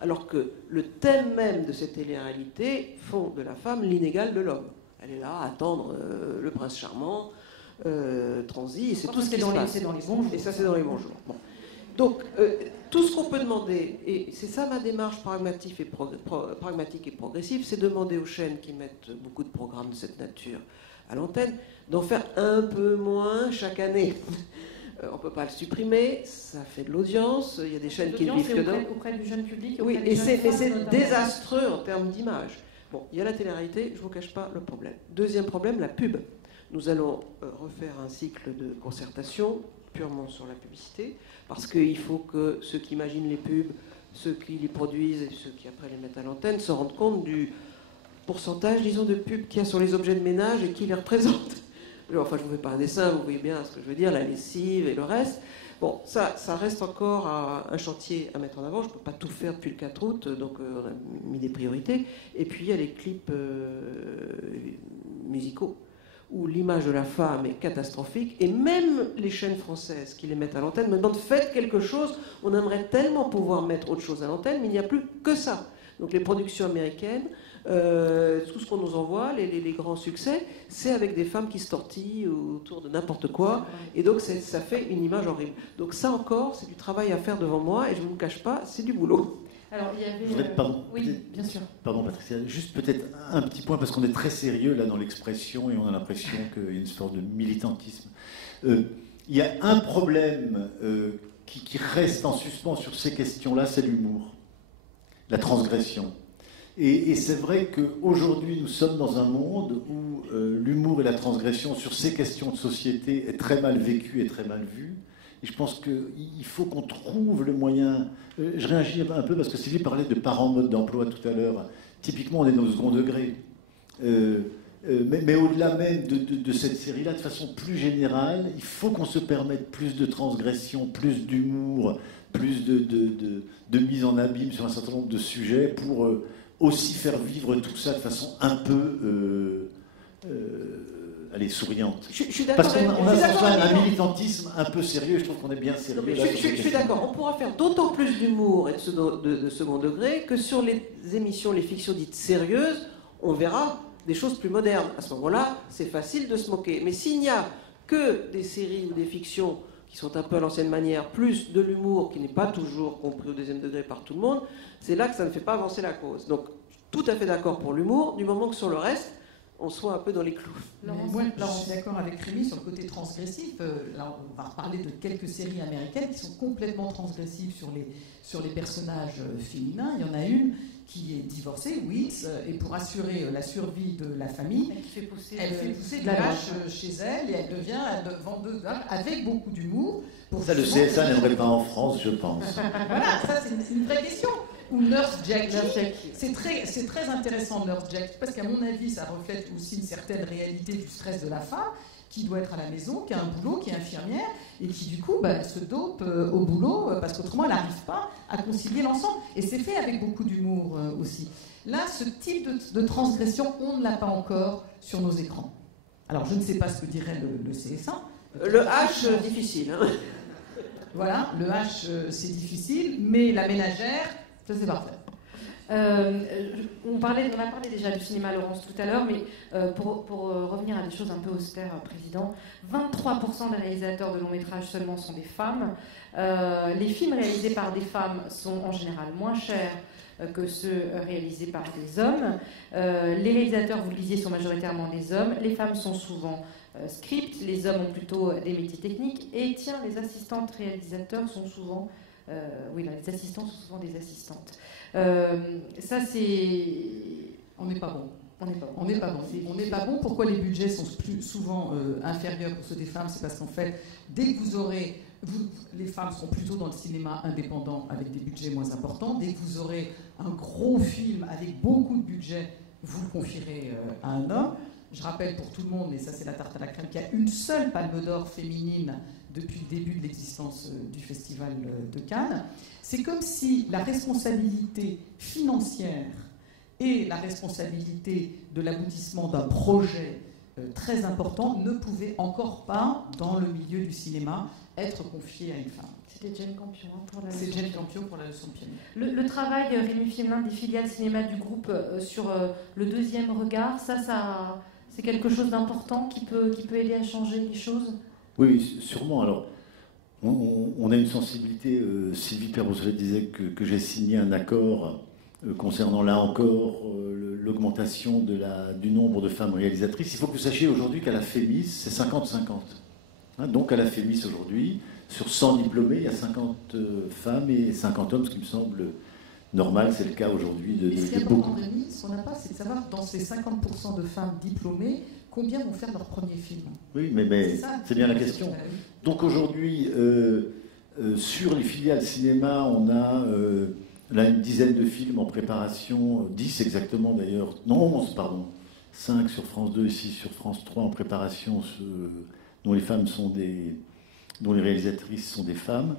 Alors que le thème même de cette télé-réalité font de la femme l'inégal de l'homme. Elle est là à attendre le prince charmant, transi, et c'est tout ce qui se passe. C'est dans les bons jours. Et ça, c'est dans les bons jours. Bon. Donc, tout ce qu'on peut demander, et c'est ça ma démarche pragmatique et progressive, c'est demander aux chaînes qui mettent beaucoup de programmes de cette nature à l'antenne, d'en faire un peu moins chaque année. On ne peut pas le supprimer, ça fait de l'audience, il y a des chaînes qui ne vivent que dans... auprès du jeune public. Oui, et c'est désastreux en termes d'image. Bon, il y a la télé-réalité, je ne vous cache pas le problème. Deuxième problème, la pub. Nous allons refaire un cycle de concertation purement sur la publicité, parce qu'il faut que ceux qui imaginent les pubs, ceux qui les produisent et ceux qui après les mettent à l'antenne se rendent compte du pourcentage, disons, de pubs qu'il y a sur les objets de ménage et qui les représentent. Enfin, je ne vous fais pas un dessin, vous voyez bien ce que je veux dire, la lessive et le reste. Bon, ça reste encore un chantier à mettre en avant. Je ne peux pas tout faire depuis le 4 août, donc on a mis des priorités. Et puis, il y a les clips musicaux, où l'image de la femme est catastrophique, et même les chaînes françaises qui les mettent à l'antenne me demandent faites quelque chose, on aimerait tellement pouvoir mettre autre chose à l'antenne, mais il n'y a plus que ça. Donc les productions américaines, tout ce qu'on nous envoie, les grands succès, c'est avec des femmes qui se tortillent autour de n'importe quoi, et donc ça fait une image horrible. Donc ça encore, c'est du travail à faire devant moi, et je ne vous le cache pas, c'est du boulot. Alors, il y avait... Je voudrais, pardon, oui, bien sûr. Pardon Patricia, juste peut-être un petit point, parce qu'on est très sérieux là dans l'expression et on a l'impression qu'il y a une sorte de militantisme. Il y a un problème qui reste en suspens sur ces questions-là, c'est l'humour, la transgression. Et c'est vrai qu'aujourd'hui, nous sommes dans un monde où l'humour et la transgression sur ces questions de société est très mal vécu et très mal vu. Et je pense qu'il faut qu'on trouve le moyen. Je réagis un peu parce que Sylvie parlait de parents mode d'emploi tout à l'heure. Typiquement, on est dans le second degré. Mais au-delà même de cette série-là, de façon plus générale, il faut qu'on se permette plus de transgression, plus d'humour, plus de mise en abîme sur un certain nombre de sujets pour aussi faire vivre tout ça de façon un peu souriante. Je suis d'accord. Parce qu'on a un militantisme un peu sérieux, je trouve qu'on est bien sérieux. Je suis d'accord. On pourra faire d'autant plus d'humour et de second degré que sur les émissions, les fictions dites sérieuses, on verra des choses plus modernes. À ce moment-là, c'est facile de se moquer. Mais s'il n'y a que des séries ou des fictions qui sont un peu à l'ancienne manière, plus de l'humour qui n'est pas toujours compris au deuxième degré par tout le monde, c'est là que ça ne fait pas avancer la cause. Donc, tout à fait d'accord pour l'humour, du moment que sur le reste, on soit un peu dans les clous. Moi, je suis d'accord avec Rémi sur le côté transgressif. Là, on va parler de quelques séries américaines qui sont complètement transgressives sur les personnages féminins. Il y en a une qui est divorcée, oui, et pour assurer la survie de la famille, elle fait pousser de la vache chez elle et elle devient vendeuse d'âge avec beaucoup d'humour. Ça, le CSA n'aimerait pas en France, je pense. Voilà, ça c'est une vraie question. Ou Nurse Jackie. C'est très intéressant, Nurse Jackie, parce qu'à mon avis, ça reflète aussi une certaine réalité du stress de la femme, qui doit être à la maison, qui a un boulot, qui est infirmière, et qui du coup se dope au boulot, parce qu'autrement elle n'arrive pas à concilier l'ensemble. Et c'est fait avec beaucoup d'humour aussi. Là, ce type de transgression, on ne l'a pas encore sur nos écrans. Alors, je ne sais pas ce que dirait le CSA. Le H, difficile. Hein. Voilà, le H, c'est difficile, mais la ménagère, ça c'est parfait. On a parlé déjà du cinéma, Laurence, tout à l'heure, mais pour revenir à des choses un peu austères, Président, 23% des réalisateurs de longs métrages seulement sont des femmes. Les films réalisés par des femmes sont en général moins chers que ceux réalisés par des hommes. Les réalisateurs, vous le disiez, sont majoritairement des hommes. Les femmes sont souvent script, les hommes ont plutôt des métiers techniques. Et tiens, les assistantes réalisateurs sont souvent... les assistants sont souvent des assistantes. Ça, c'est... On n'est pas bon. On n'est pas bon. On n'est pas bon. On n'est pas bon. Pourquoi les budgets sont plus souvent inférieurs pour ceux des femmes? C'est parce qu'en fait, dès que vous aurez... les femmes seront plutôt dans le cinéma indépendant avec des budgets moins importants. Dès que vous aurez un gros film avec beaucoup de budget, vous le confierez à un homme. Je rappelle pour tout le monde, et ça c'est la tarte à la crème, qu'il y a une seule Palme d'Or féminine depuis le début de l'existence du Festival de Cannes. C'est comme si la responsabilité financière et la responsabilité de l'aboutissement d'un projet très important ne pouvaient encore pas, dans le milieu du cinéma, être confiées à une femme. C'était Jane Campion pour la C'est Jane Campion pour la leçon de piano. Le travail, Rémi Fimelin, des filiales cinéma du groupe sur le deuxième regard, ça c'est quelque chose d'important qui peut aider à changer les choses? Oui, sûrement. Alors, on a une sensibilité. Sylvie Perrosset disait que j'ai signé un accord concernant, là encore, l'augmentation du nombre de femmes réalisatrices. Il faut que vous sachiez aujourd'hui qu'à la FEMIS, c'est 50-50. Donc à la FEMIS aujourd'hui, sur 100 diplômés, il y a 50 femmes et 50 hommes, ce qui me semble normal. C'est le cas aujourd'hui de beaucoup. Ce qui est beaucoup. important, Rémi, ce qu'on n'a pas, c'est de savoir, dans ces 50% de femmes diplômées, combien vont faire leur premier film. Oui, mais c'est bien la question. Donc aujourd'hui, sur les filiales cinéma, on a là une dizaine de films en préparation, 10 exactement d'ailleurs, non 11 pardon, 5 sur France 2 et 6 sur France 3 en préparation, dont les femmes sont dont les réalisatrices sont des femmes.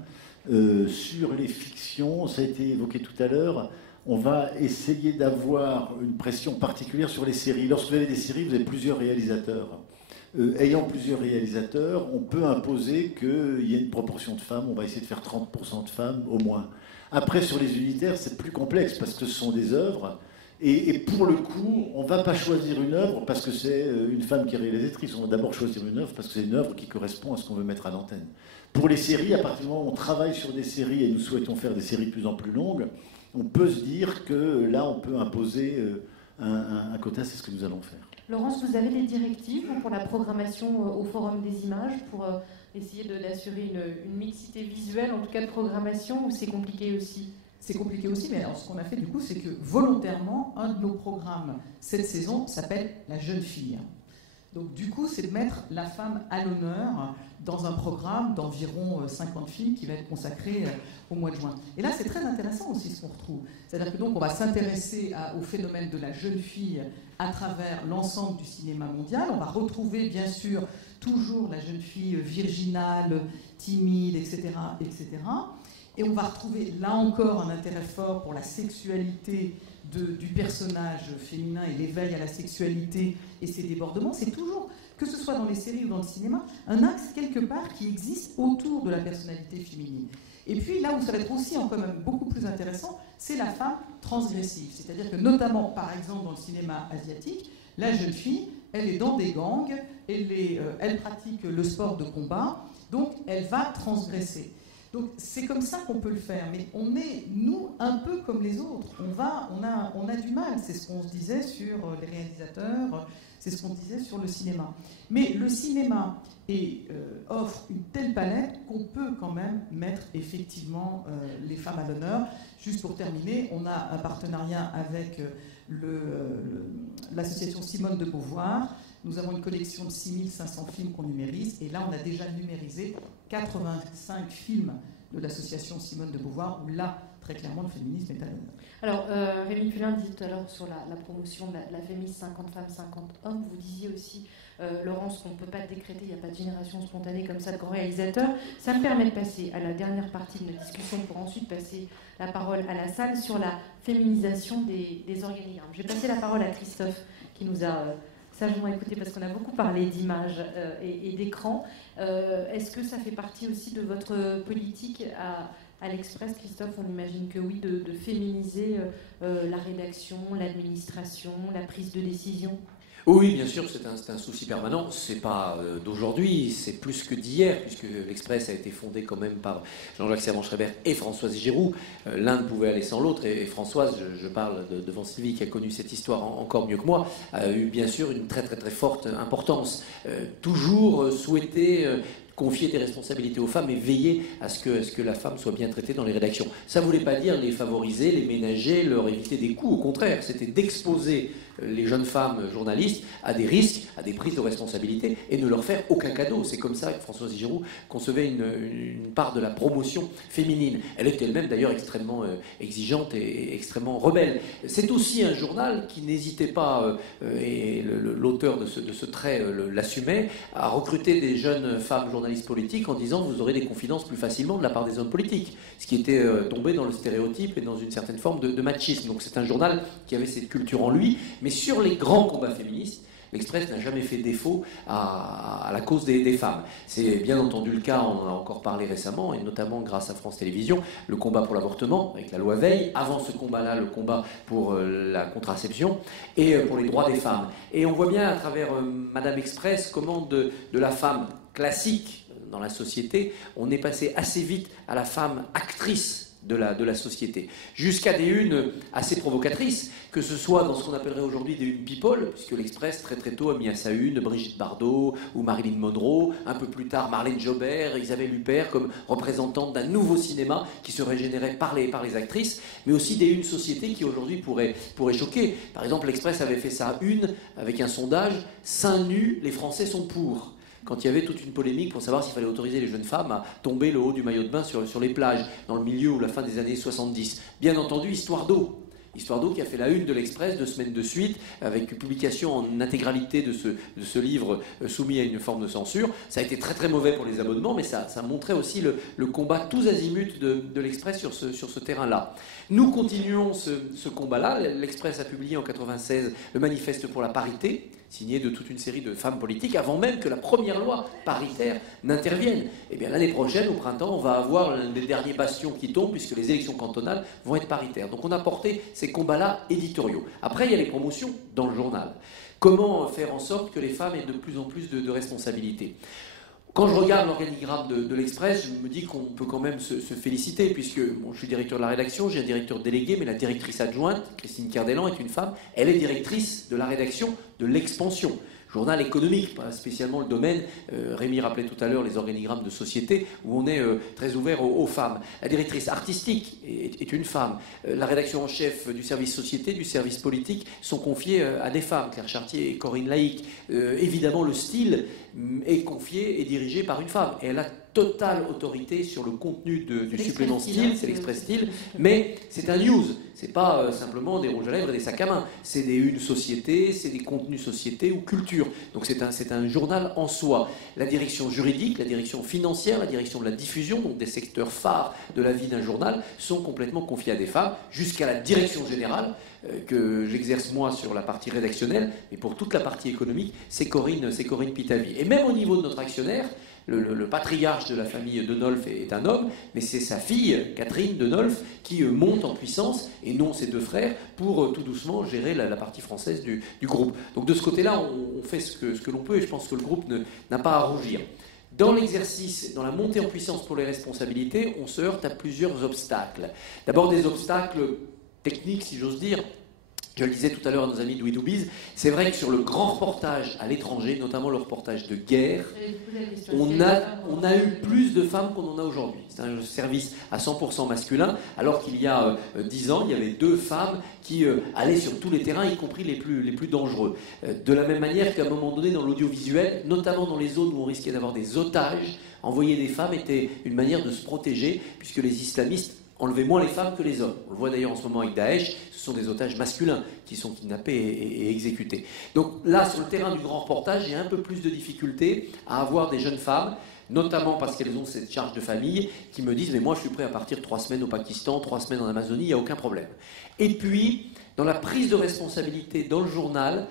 Sur les fictions, ça a été évoqué tout à l'heure, on va essayer d'avoir une pression particulière sur les séries. Lorsque vous avez des séries, vous avez plusieurs réalisateurs. Ayant plusieurs réalisateurs, on peut imposer qu'il y ait une proportion de femmes. On va essayer de faire 30% de femmes au moins. Après, sur les unitaires, c'est plus complexe parce que ce sont des œuvres. Et pour le coup, on ne va pas choisir une œuvre parce que c'est une femme qui est réalisatrice. On va d'abord choisir une œuvre parce que c'est une œuvre qui correspond à ce qu'on veut mettre à l'antenne. Pour les séries, à partir du moment où on travaille sur des séries et nous souhaitons faire des séries de plus en plus longues, on peut se dire que là, on peut imposer un quota. C'est ce que nous allons faire. Laurence, vous avez des directives pour la programmation au Forum des images, pour essayer d'assurer une mixité visuelle, en tout cas de programmation, ou c'est compliqué aussi? C'est compliqué aussi, mais alors ce qu'on a fait du coup, c'est que volontairement, un de nos programmes cette saison s'appelle La Jeune Fille. Donc du coup, c'est de mettre la femme à l'honneur dans un programme d'environ 50 films qui va être consacré au mois de juin. Et là, c'est très intéressant aussi ce qu'on retrouve. C'est-à-dire que donc on va s'intéresser au phénomène de la jeune fille à travers l'ensemble du cinéma mondial. On va retrouver bien sûr toujours la jeune fille virginale, timide, etc., etc. Et on va retrouver là encore un intérêt fort pour la sexualité du personnage féminin et l'éveil à la sexualité et ses débordements. C'est toujours, que ce soit dans les séries ou dans le cinéma, un axe quelque part qui existe autour de la personnalité féminine. Et puis là où ça va être aussi quand même beaucoup plus intéressant, c'est la femme transgressive. C'est-à-dire que notamment, par exemple, dans le cinéma asiatique, la jeune fille, elle est dans des gangs, elle pratique le sport de combat, donc elle va transgresser. Donc c'est comme ça qu'on peut le faire, mais on est, nous, un peu comme les autres. On a du mal, c'est ce qu'on se disait sur les réalisateurs, c'est ce qu'on disait sur le cinéma. Mais le cinéma offre une telle palette qu'on peut quand même mettre effectivement les femmes à l'honneur. Juste pour terminer, on a un partenariat avec l'association Simone de Beauvoir. Nous avons une collection de 6500 films qu'on numérise, et là on a déjà numérisé 85 films de l'association Simone de Beauvoir, où là, très clairement, le féminisme est à l'honneur. Alors, Rémi Pulin dit tout à l'heure sur la promotion de la féminisme 50 femmes, 50 hommes, vous disiez aussi, Laurence, qu'on ne peut pas décréter, il n'y a pas de génération spontanée comme ça de grands réalisateurs. Ça me permet de passer à la dernière partie de notre discussion pour ensuite passer la parole à la salle sur la féminisation des organigrammes. Je vais passer la parole à Christophe, qui nous a sagement écouté, parce qu'on a beaucoup parlé d'images et d'écran. Est-ce que ça fait partie aussi de votre politique à l'Express, Christophe? On imagine que oui, de féminiser la rédaction, l'administration, la prise de décision. Oui, bien sûr, c'est un souci permanent. C'est pas d'aujourd'hui, c'est plus que d'hier, puisque l'Express a été fondé quand même par Jean-Jacques Servan-Schreiber et Françoise Giroud. L'un ne pouvait aller sans l'autre, et Françoise, je parle devant Sylvie qui a connu cette histoire encore mieux que moi, a eu bien sûr une très très très forte importance. Toujours souhaiter confier des responsabilités aux femmes et veiller à ce que la femme soit bien traitée dans les rédactions. Ça ne voulait pas dire les favoriser, les ménager, leur éviter des coups. Au contraire, c'était d'exposer les jeunes femmes journalistes à des risques, à des prises de responsabilité, et ne leur faire aucun cadeau. C'est comme ça que Françoise Giroud concevait une part de la promotion féminine. Elle était elle-même d'ailleurs extrêmement exigeante et extrêmement rebelle. C'est aussi un journal qui n'hésitait pas, et l'auteur de ce trait l'assumait, à recruter des jeunes femmes journalistes politiques en disant vous aurez des confidences plus facilement de la part des hommes politiques, ce qui était tombé dans le stéréotype et dans une certaine forme de machisme. Donc c'est un journal qui avait cette culture en lui, mais sur les grands combats féministes, l'Express n'a jamais fait défaut à la cause des femmes. C'est bien entendu le cas, on en a encore parlé récemment, et notamment grâce à France Télévisions, le combat pour l'avortement, avec la loi Veil. Avant ce combat-là, le combat pour la contraception et pour les droits des femmes. Et on voit bien à travers Madame Express comment de la femme classique dans la société, on est passé assez vite à la femme actrice de la société, jusqu'à des unes assez provocatrices, que ce soit dans ce qu'on appellerait aujourd'hui des unes people, puisque l'Express très très tôt a mis à sa une Brigitte Bardot ou Marilyn Monroe, un peu plus tard Marlène Jobert, Isabelle Huppert comme représentante d'un nouveau cinéma qui serait généré par les actrices, mais aussi des unes sociétés qui aujourd'hui pourraient choquer. Par exemple, l'Express avait fait sa une avec un sondage « Seins nus, les Français sont pour ». Quand il y avait toute une polémique pour savoir s'il fallait autoriser les jeunes femmes à tomber le haut du maillot de bain sur les plages, dans le milieu ou la fin des années 70. Bien entendu, Histoire d'eau. Histoire d'eau qui a fait la une de l'Express 2 semaines de suite, avec une publication en intégralité de ce livre soumis à une forme de censure. Ça a été très très mauvais pour les abonnements, mais ça montrait aussi le combat tous azimuts de l'Express sur ce terrain-là. Nous continuons ce combat-là. L'Express a publié en 1996 le manifeste pour la parité, signé de toute une série de femmes politiques, avant même que la première loi paritaire n'intervienne. Et bien l'année prochaine, au printemps, on va avoir l'un des derniers bastions qui tombent, puisque les élections cantonales vont être paritaires. Donc on a porté ces combats-là éditoriaux. Après, il y a les promotions dans le journal. Comment faire en sorte que les femmes aient de plus en plus de responsabilités ? Quand je regarde l'organigramme de l'Express, je me dis qu'on peut quand même se féliciter, puisque je suis directeur de la rédaction, j'ai un directeur délégué, mais la directrice adjointe, Christine Kerdelan, est une femme. Elle est directrice de la rédaction de l'Expansion. journal économique, pas spécialement le domaine. Rémi rappelait tout à l'heure les organigrammes de société où on est très ouvert aux femmes. La directrice artistique est une femme. La rédaction en chef du service société, du service politique sont confiées à des femmes, Claire Chartier et Corinne Laïc. Évidemment, le style est confié et dirigé par une femme. Et elle a totale autorité sur le contenu du supplément style, c'est l'Express style, mais c'est un news. C'est pas simplement des rouges à lèvres et des sacs à main. C'est une société, c'est des contenus société ou culture. Donc c'est un journal en soi. La direction juridique, la direction financière, la direction de la diffusion, donc des secteurs phares de la vie d'un journal, sont complètement confiés à des femmes, jusqu'à la direction générale, que j'exerce moi sur la partie rédactionnelle, mais pour toute la partie économique, c'est Corinne Pitavi. Et même au niveau de notre actionnaire, le patriarche de la famille Denolf est un homme, mais c'est sa fille, Catherine Denolf, qui monte en puissance, et non ses deux frères, pour tout doucement gérer la partie française du groupe. Donc de ce côté-là, on fait ce que l'on peut, et je pense que le groupe n'a pas à rougir. Dans l'exercice, dans la montée en puissance pour les responsabilités, on se heurte à plusieurs obstacles. D'abord des obstacles techniques, si j'ose dire. Je le disais tout à l'heure à nos amis de We Do Biz, c'est vrai que sur le grand reportage à l'étranger, notamment le reportage de guerre, on a eu plus de femmes qu'on en a aujourd'hui. C'est un service à 100% masculin, alors qu'il y a 10 ans, il y avait 2 femmes qui allaient sur tous les terrains, y compris les plus dangereux. De la même manière qu'à un moment donné, dans l'audiovisuel, notamment dans les zones où on risquait d'avoir des otages, envoyer des femmes était une manière de se protéger, puisque les islamistes enlevaient moins les femmes que les hommes. On le voit d'ailleurs en ce moment avec Daesh, ce sont des otages masculins qui sont kidnappés et exécutés. Donc là, sur le terrain du grand reportage, il y a un peu plus de difficultés à avoir des jeunes femmes, notamment parce qu'elles ont cette charge de famille, qui me disent « mais moi je suis prêt à partir 3 semaines au Pakistan, 3 semaines en Amazonie, il n'y a aucun problème ». Et puis, dans la prise de responsabilité dans le journal,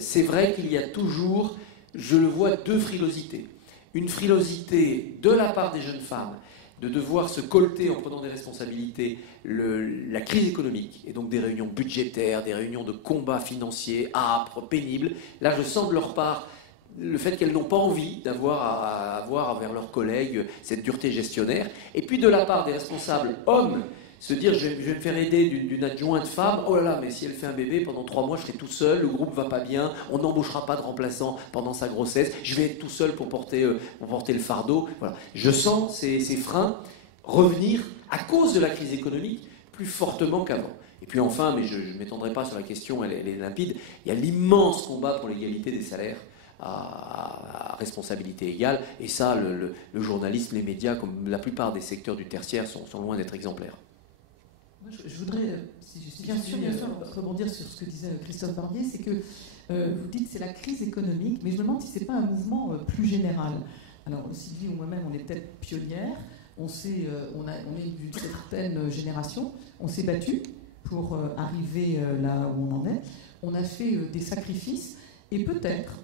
c'est vrai qu'il y a toujours, je le vois, 2 frilosités. Une frilosité de la part des jeunes femmes, de devoir se colter en prenant des responsabilités la crise économique, et donc des réunions budgétaires, des réunions de combats financiers âpres, pénibles. Là, je sens de leur part le fait qu'elles n'ont pas envie d'avoir à avoir envers leurs collègues cette dureté gestionnaire. Et puis de la part des responsables hommes, se dire je vais me faire aider d'une adjointe femme, oh là là, mais si elle fait un bébé, pendant 3 mois je serai tout seul, le groupe va pas bien, on n'embauchera pas de remplaçant pendant sa grossesse, je vais être tout seul pour porter le fardeau. Voilà. Je sens ces freins revenir à cause de la crise économique plus fortement qu'avant. Et puis enfin, mais je ne m'étendrai pas sur la question, elle est limpide, il y a l'immense combat pour l'égalité des salaires à responsabilité égale, et ça, le journalisme, les médias, comme la plupart des secteurs du tertiaire, sont loin d'être exemplaires. Je voudrais, si je rebondir sur ce que disait Christophe Barbier, c'est que vous dites que c'est la crise économique, mais je me demande si ce n'est pas un mouvement plus général. Alors Sylvie ou moi-même, on est peut-être pionnières, on est d'une certaine génération, on s'est battu pour arriver là où on en est, on a fait des sacrifices, et peut-être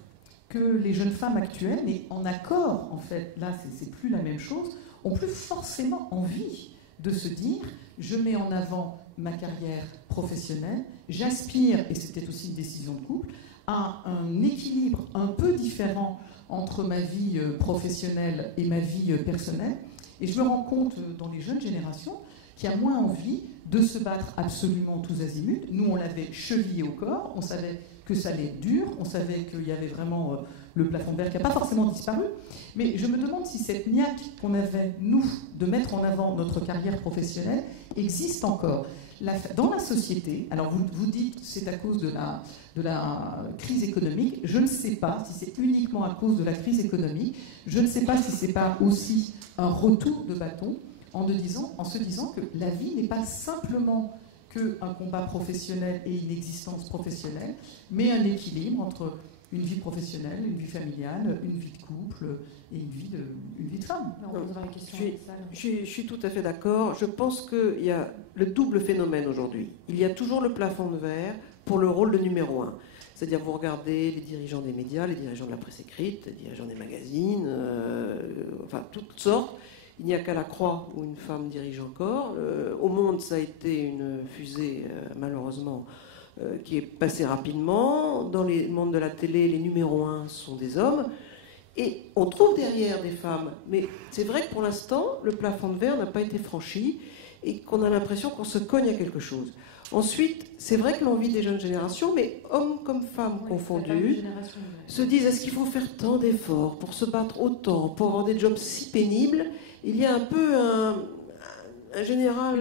que les jeunes femmes actuelles, mais en accord, en fait, là c'est plus la même chose, ont plus forcément envie de se dire je mets en avant ma carrière professionnelle, j'aspire, et c'était aussi une décision de couple, à un équilibre un peu différent entre ma vie professionnelle et ma vie personnelle. Et je me rends compte dans les jeunes générations qu'il y a moins envie de se battre absolument tous azimuts. Nous, on l'avait chevillé au corps, on savait que ça allait être dur, on savait qu'il y avait vraiment le plafond de verre qui n'a pas forcément disparu. Mais je me demande si cette niaque qu'on avait, nous, de mettre en avant notre carrière professionnelle, existe encore. Dans la société, alors vous dites que c'est à cause de la crise économique, je ne sais pas si c'est uniquement à cause de la crise économique, je ne sais pas si ce n'est pas aussi un retour de bâton en se disant que la vie n'est pas simplement qu'un combat professionnel et une existence professionnelle, mais un équilibre entre une vie professionnelle, une vie familiale, une vie de couple et une vie de femme. Je suis tout à fait d'accord. Je pense qu'il y a le double phénomène aujourd'hui. Il y a toujours le plafond de verre pour le rôle de numéro 1. C'est-à-dire, vous regardez les dirigeants des médias, les dirigeants de la presse écrite, les dirigeants des magazines, enfin, toutes sortes. Il n'y a qu'à la Croix où une femme dirige encore. Au Monde, ça a été une fusée, malheureusement, qui est passée rapidement. Dans les mondes de la télé, les numéros 1 sont des hommes. Et on trouve derrière des femmes. Mais c'est vrai que pour l'instant, le plafond de verre n'a pas été franchi et qu'on a l'impression qu'on se cogne à quelque chose. Ensuite, c'est vrai que l'envie des jeunes générations, mais hommes comme femmes confondus, se disent est-ce qu'il faut faire tant d'efforts pour se battre autant, pour avoir des jobs si pénibles? Il y a un peu un général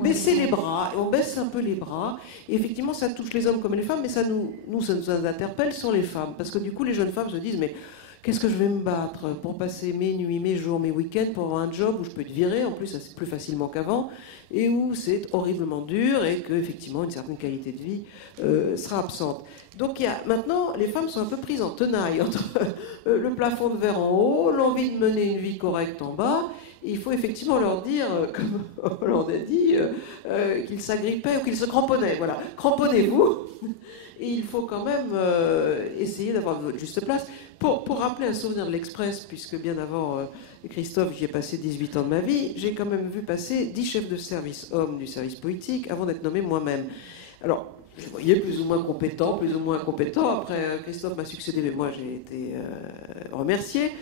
baisser les bras, et on baisse un peu les bras, et effectivement ça touche les hommes comme les femmes, mais ça nous interpelle sur les femmes, parce que du coup les jeunes femmes se disent mais qu'est-ce que je vais me battre pour passer mes nuits, mes jours, mes week-ends pour avoir un job où je peux être virée, en plus ça c'est plus facilement qu'avant, et où c'est horriblement dur, et qu'effectivement une certaine qualité de vie sera absente. Donc maintenant, les femmes sont un peu prises en tenaille entre le plafond de verre en haut, l'envie de mener une vie correcte en bas. Et il faut effectivement leur dire, comme Hollande a dit, qu'ils s'agrippaient ou qu'ils se cramponnaient. Voilà, cramponnez-vous. Et il faut quand même essayer d'avoir votre juste place. Pour rappeler un souvenir de l'Express, puisque bien avant Christophe, j'y ai passé 18 ans de ma vie, j'ai quand même vu passer 10 chefs de service hommes du service politique avant d'être nommé moi-même. Alors, je voyais plus ou moins compétent, plus ou moins incompétent. Après, Christophe m'a succédé, mais moi j'ai été remercié.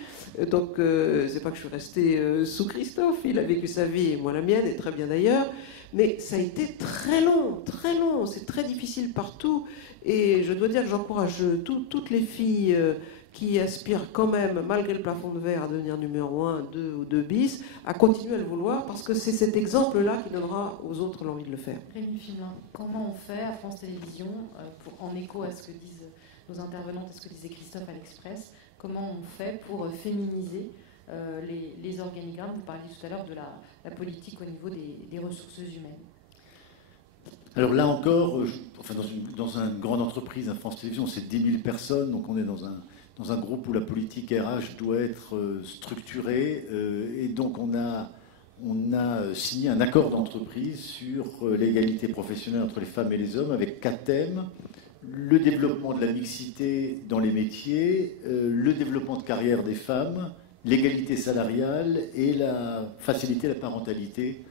Donc, c'est pas que je suis resté sous Christophe. Il a vécu sa vie, et moi la mienne, et très bien d'ailleurs. Mais ça a été très long, très long. C'est très difficile partout. Et je dois dire que j'encourage toutes les filles qui aspirent quand même, malgré le plafond de verre, à devenir numéro 1, 2 ou 2 bis, à continuer à le vouloir, parce que c'est cet exemple-là qui donnera aux autres l'envie de le faire. Rémi Filin, comment on fait à France Télévisions, en écho à ce que disent nos intervenantes, à ce que disait Christophe à l'Express, comment on fait pour féminiser les organigrammes? Vous parliez tout à l'heure de la politique au niveau des ressources humaines. Alors là encore, dans une grande entreprise, à France Télévisions, c'est 10 000 personnes, donc on est dans un groupe où la politique RH doit être structurée, et donc on a signé un accord d'entreprise sur l'égalité professionnelle entre les femmes et les hommes avec 4 thèmes: le développement de la mixité dans les métiers, le développement de carrière des femmes, l'égalité salariale et faciliter la parentalité,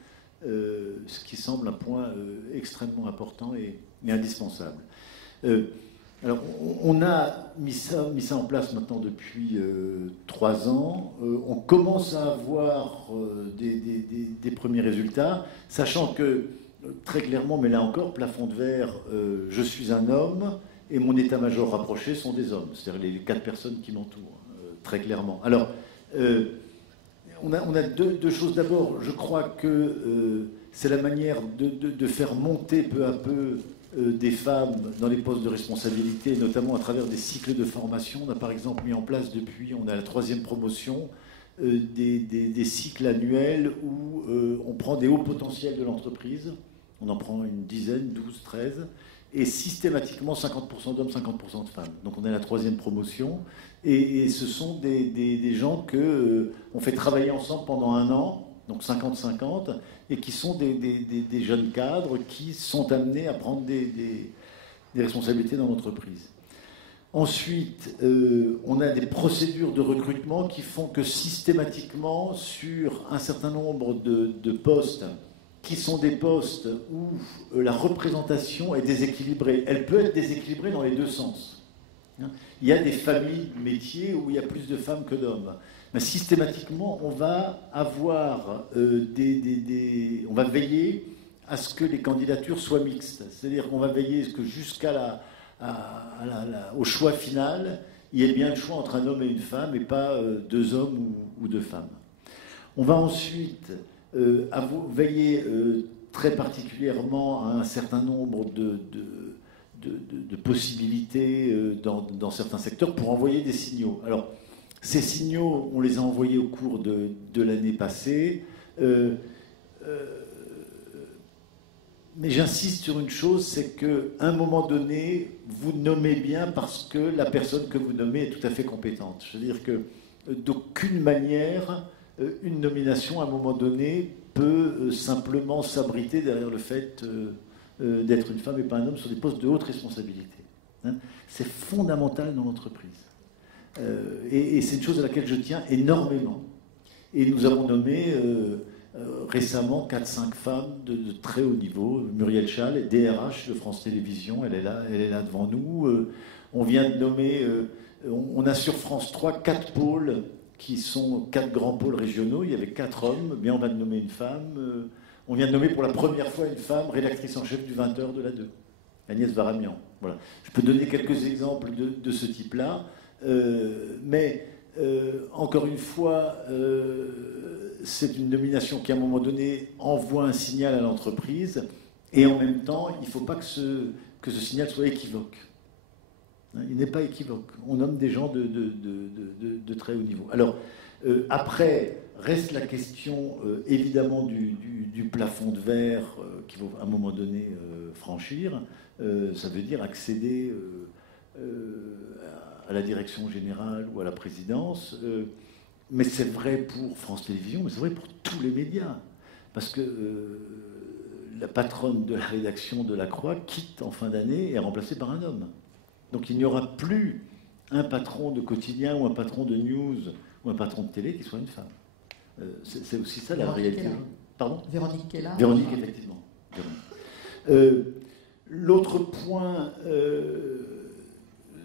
ce qui semble un point extrêmement important et indispensable. Alors, on a mis ça en place maintenant depuis 3 ans. On commence à avoir des premiers résultats, sachant que, très clairement, mais là encore, plafond de verre, je suis un homme et mon état-major rapproché sont des hommes, c'est-à-dire les 4 personnes qui m'entourent, très clairement. Alors, on a deux choses. D'abord, je crois que c'est la manière de faire monter peu à peu des femmes dans les postes de responsabilité, notamment à travers des cycles de formation. On a par exemple mis en place on a la 3e promotion, des cycles annuels où on prend des hauts potentiels de l'entreprise, on en prend une dizaine, 12, 13, et systématiquement 50% d'hommes, 50% de femmes. Donc on a la 3e promotion, et ce sont des gens qu'on fait travailler ensemble pendant 1 an, donc 50-50, et qui sont des jeunes cadres qui sont amenés à prendre des responsabilités dans l'entreprise. Ensuite, on a des procédures de recrutement qui font que systématiquement, sur un certain nombre de postes, qui sont des postes où la représentation est déséquilibrée. Elle peut être déséquilibrée dans les 2 sens. Il y a des familles de métiers où il y a plus de femmes que d'hommes. Mais systématiquement, on va avoir on va veiller à ce que les candidatures soient mixtes. C'est-à-dire qu'on va veiller à ce que au choix final, il y ait bien le choix entre un homme et une femme, et pas 2 hommes ou 2 femmes. On va ensuite veiller très particulièrement à un certain nombre de possibilités dans certains secteurs pour envoyer des signaux. Alors, ces signaux, on les a envoyés au cours de l'année passée. Mais j'insiste sur une chose, c'est qu'à un moment donné, vous nommez bien parce que la personne que vous nommez est tout à fait compétente. Je veux dire que d'aucune manière, une nomination, à un moment donné, peut simplement s'abriter derrière le fait d'être une femme et pas un homme sur des postes de haute responsabilité. C'est fondamental dans l'entreprise. Et c'est une chose à laquelle je tiens énormément. Et nous avons nommé récemment 4-5 femmes de très haut niveau. Muriel Schall, DRH de France Télévisions, elle est là devant nous. On vient de nommer, on a sur France 3 4 pôles qui sont 4 grands pôles régionaux. Il y avait 4 hommes, bien on va nommer une femme. On vient de nommer pour la première fois une femme rédactrice en chef du 20h de la 2, Agnès Varamian. Voilà. Je peux donner quelques exemples de ce type-là, mais encore une fois, c'est une nomination qui, à un moment donné, envoie un signal à l'entreprise, et en même temps, il ne faut pas que ce signal soit équivoque. Il n'est pas équivoque. On nomme des gens de très haut niveau. Alors, après, reste la question, évidemment, du plafond de verre qu'il faut, à un moment donné, franchir. Ça veut dire accéder à la direction générale ou à la présidence. Mais c'est vrai pour France Télévisions, mais c'est vrai pour tous les médias. Parce que la patronne de la rédaction de La Croix quitte en fin d'année et est remplacée par un homme. Donc il n'y aura plus un patron de quotidien ou un patron de news ou un patron de télé qui soit une femme. C'est aussi ça la réalité. Pardon ? Véronique Kella. Véronique, effectivement. L'autre point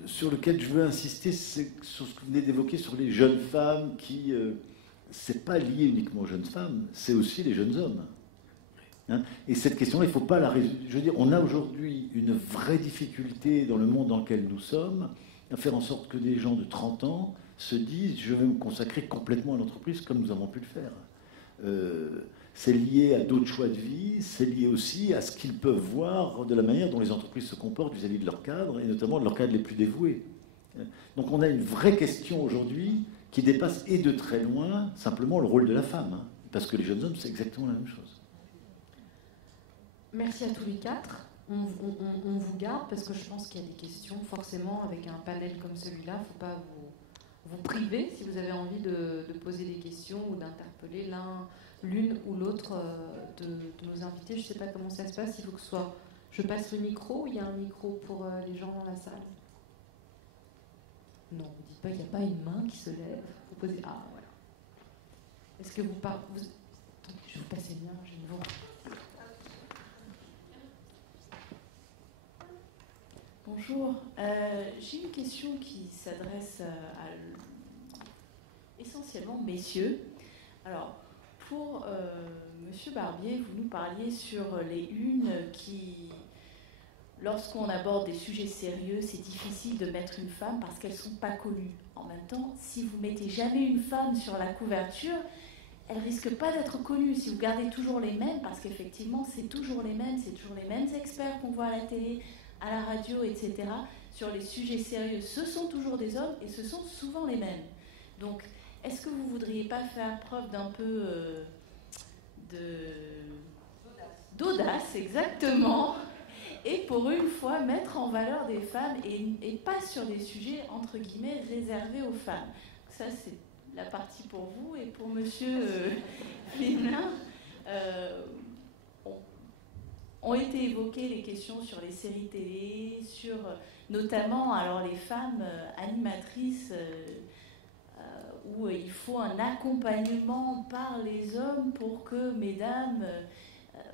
sur lequel je veux insister, c'est sur ce que vous venez d'évoquer sur les jeunes femmes qui... c'est pas lié uniquement aux jeunes femmes, c'est aussi les jeunes hommes. Hein, et cette question-là, il ne faut pas la résoudre. Je veux dire, on a aujourd'hui une vraie difficulté dans le monde dans lequel nous sommes à faire en sorte que des gens de 30 ans se disent « je vais me consacrer complètement à l'entreprise comme nous avons pu le faire ». C'est lié à d'autres choix de vie, c'est lié aussi à ce qu'ils peuvent voir de la manière dont les entreprises se comportent vis-à-vis de leurs cadres, et notamment de leurs cadres les plus dévoués. Donc on a une vraie question aujourd'hui qui dépasse et de très loin simplement le rôle de la femme, hein, parce que les jeunes hommes, c'est exactement la même chose. Merci à tous les quatre. On vous garde parce que je pense qu'il y a des questions. Forcément, avec un panel comme celui-là, il ne faut pas vous priver si vous avez envie de poser des questions ou d'interpeller l'une ou l'autre de nos invités. Je ne sais pas comment ça se passe. Il faut que ce soit... Je passe le micro. Il y a un micro pour les gens dans la salle. Non, ne dites pas qu'il n'y a pas une main qui se lève. Vous posez... Ah, voilà. Est-ce que vous parlez... Attendez, je vais vous passer le mien. Je vais vous... Bonjour, j'ai une question qui s'adresse essentiellement aux messieurs. Alors, pour Monsieur Barbier, vous nous parliez sur les unes qui, lorsqu'on aborde des sujets sérieux, c'est difficile de mettre une femme parce qu'elles ne sont pas connues. En même temps, si vous mettez jamais une femme sur la couverture, elle risque pas d'être connue. Si vous gardez toujours les mêmes, parce qu'effectivement, c'est toujours les mêmes experts qu'on voit à la télé, à la radio, etc., sur les sujets sérieux, ce sont toujours des hommes et ce sont souvent les mêmes. Donc, est-ce que vous ne voudriez pas faire preuve d'un peu d'audace, exactement, et pour une fois mettre en valeur des femmes et pas sur des sujets, entre guillemets, réservés aux femmes. Ça, c'est la partie pour vous. Et pour Monsieur Fénelin, ont été évoquées les questions sur les séries télé, sur notamment alors les femmes animatrices où il faut un accompagnement par les hommes pour que mesdames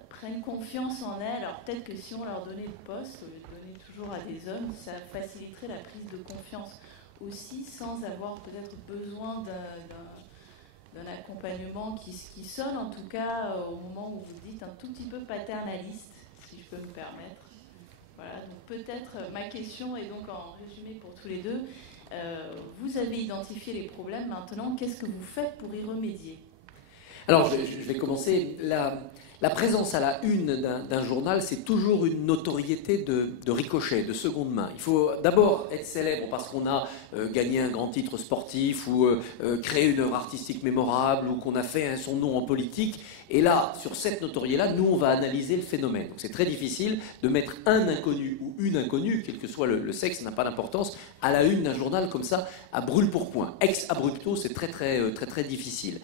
prennent confiance en elles. Alors peut-être que si on leur donnait le poste, au lieu de donner toujours à des hommes, ça faciliterait la prise de confiance aussi, sans avoir peut-être besoin d'un accompagnement qui sonne en tout cas au moment où vous dites un tout petit peu paternaliste, si je peux me permettre. Voilà, donc peut-être ma question est donc en résumé pour tous les deux. Vous avez identifié les problèmes, maintenant qu'est-ce que vous faites pour y remédier ? Alors je vais commencer. La présence à la une d'un journal, c'est toujours une notoriété de ricochet, de seconde main. Il faut d'abord être célèbre parce qu'on a gagné un grand titre sportif ou créé une œuvre artistique mémorable ou qu'on a fait son nom en politique. Et là, sur cette notoriété-là, nous, on va analyser le phénomène. Donc c'est très difficile de mettre un inconnu ou une inconnue, quel que soit le sexe, ça n'a pas d'importance, à la une d'un journal comme ça, à brûle-pourpoint. Ex abrupto, c'est très difficile.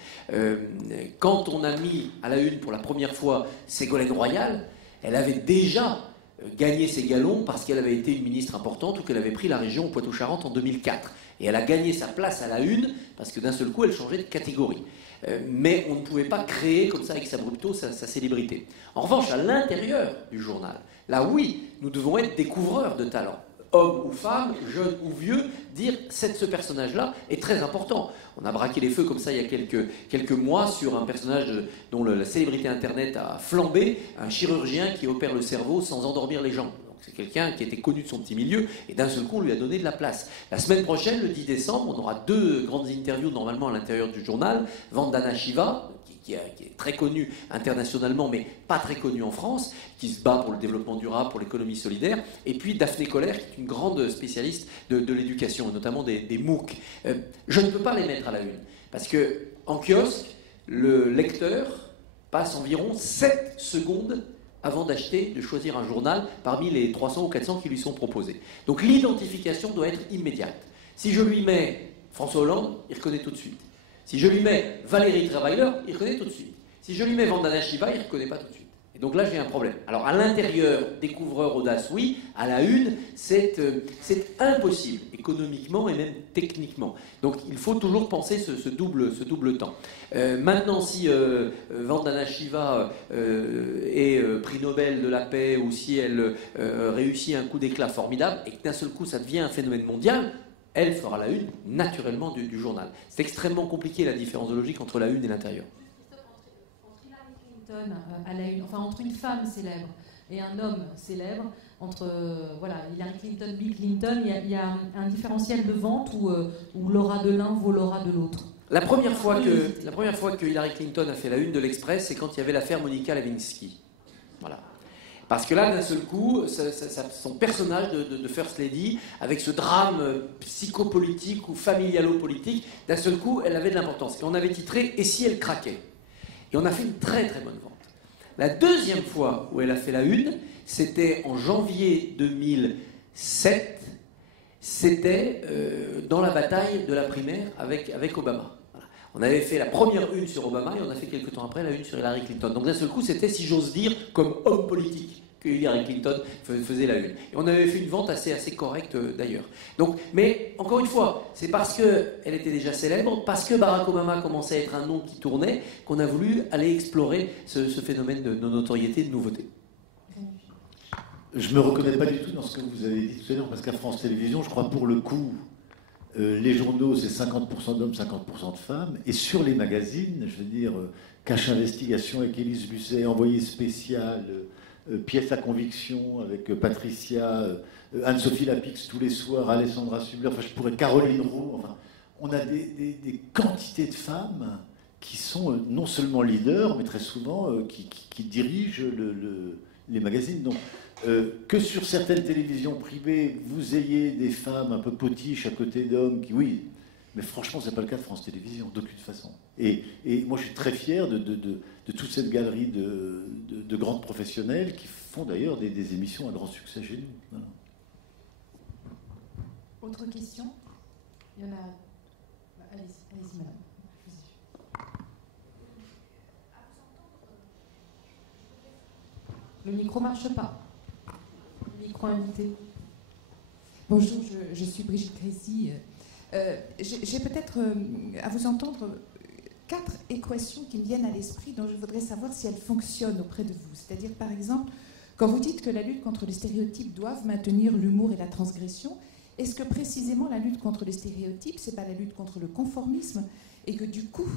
Quand on a mis à la une pour la première fois Ségolène Royal, elle avait déjà gagné ses galons parce qu'elle avait été une ministre importante ou qu'elle avait pris la région Poitou-Charentes en 2004. Et elle a gagné sa place à la une parce que d'un seul coup, elle changeait de catégorie. Mais on ne pouvait pas créer comme ça ex abrupto sa célébrité. En revanche, à l'intérieur du journal, là oui, nous devons être découvreurs de talents. homme ou femme, jeune ou vieux, dire ce personnage-là est très important. On a braqué les feux comme ça il y a quelques mois sur un personnage dont la célébrité Internet a flambé, un chirurgien qui opère le cerveau sans endormir les gens. C'est quelqu'un qui était connu de son petit milieu et d'un seul coup on lui a donné de la place. La semaine prochaine, le 10 décembre, on aura 2 grandes interviews normalement à l'intérieur du journal. Vandana Shiva, qui est très connue internationalement mais pas très connue en France, qui se bat pour le développement durable, pour l'économie solidaire, et puis Daphné Koller, qui est une grande spécialiste de l'éducation, et notamment des MOOC. Je ne peux pas les mettre à la une, parce qu'en kiosque, le lecteur passe environ 7 secondes avant d'acheter, de choisir un journal parmi les 300 ou 400 qui lui sont proposés. Donc l'identification doit être immédiate. Si je lui mets François Hollande, il reconnaît tout de suite. Si je lui mets Valérie Trierweiler, il reconnaît tout de suite. Si je lui mets Vandana Shiva, il ne reconnaît pas tout de suite. Et donc là, j'ai un problème. Alors à l'intérieur, découvreur audace, oui. À la une, c'est impossible, économiquement et même techniquement. Donc il faut toujours penser ce double temps. Maintenant, si Vandana Shiva est prix Nobel de la paix, ou si elle réussit un coup d'éclat formidable, et que d'un seul coup, ça devient un phénomène mondial, elle fera la une, naturellement, du journal. C'est extrêmement compliqué, la différence de logique entre la une et l'intérieur. À la une, enfin entre une femme célèbre et un homme célèbre, entre Hillary Clinton, Bill Clinton, il y a un différentiel de vente où l'aura de l'un vaut l'aura de l'autre. La première fois que Hillary Clinton a fait la une de l'Express, c'est quand il y avait l'affaire Monica Lewinsky. Voilà. Parce que là, d'un seul coup, son personnage de First Lady, avec ce drame psychopolitique ou familialo-politique, d'un seul coup, elle avait de l'importance. Et on avait titré « Et si elle craquait ?» Et on a fait une très très bonne vente. La deuxième fois où elle a fait la une, c'était en janvier 2007. C'était dans la bataille de la primaire avec Obama. Voilà. On avait fait la première une sur Obama et on a fait quelques temps après la une sur Hillary Clinton. Donc d'un seul coup, c'était, si j'ose dire, comme homme politique que Hillary Clinton faisait la une. Et on avait fait une vente assez correcte d'ailleurs. Donc, mais encore une fois, c'est parce qu'elle était déjà célèbre, parce que Barack Obama commençait à être un nom qui tournait, qu'on a voulu aller explorer ce phénomène de notoriété, de nouveauté. Je ne me reconnais pas du tout dans ce que vous avez dit tout à l'heure, parce qu'à France Télévisions, je crois pour le coup, les journaux, c'est 50% d'hommes, 50% de femmes. Et sur les magazines, je veux dire, Cache Investigation avec Élise Lucet, Envoyé spécial, Pièce à conviction avec Patricia, Anne-Sophie Lapix tous les soirs, Alessandra Subler, enfin je pourrais, Caroline Roux, enfin, on a des quantités de femmes qui sont non seulement leaders, mais très souvent qui dirigent les magazines. Donc, que sur certaines télévisions privées, vous ayez des femmes un peu potiches à côté d'hommes qui, oui, mais franchement, ce n'est pas le cas de France Télévisions, d'aucune façon. Et moi, je suis très fier de toute cette galerie de grandes professionnelles qui font d'ailleurs des émissions à grand succès chez nous. Voilà. Autre question ? Il y en a... Allez-y, madame. Le micro ne marche pas. Le micro invité. Bonjour, je suis Brigitte Crézy. J'ai peut-être, à vous entendre, 4 équations qui me viennent à l'esprit dont je voudrais savoir si elles fonctionnent auprès de vous. C'est-à-dire, par exemple, quand vous dites que la lutte contre les stéréotypes doit maintenir l'humour et la transgression, est-ce que précisément la lutte contre les stéréotypes, c'est pas la lutte contre le conformisme, et que du coup,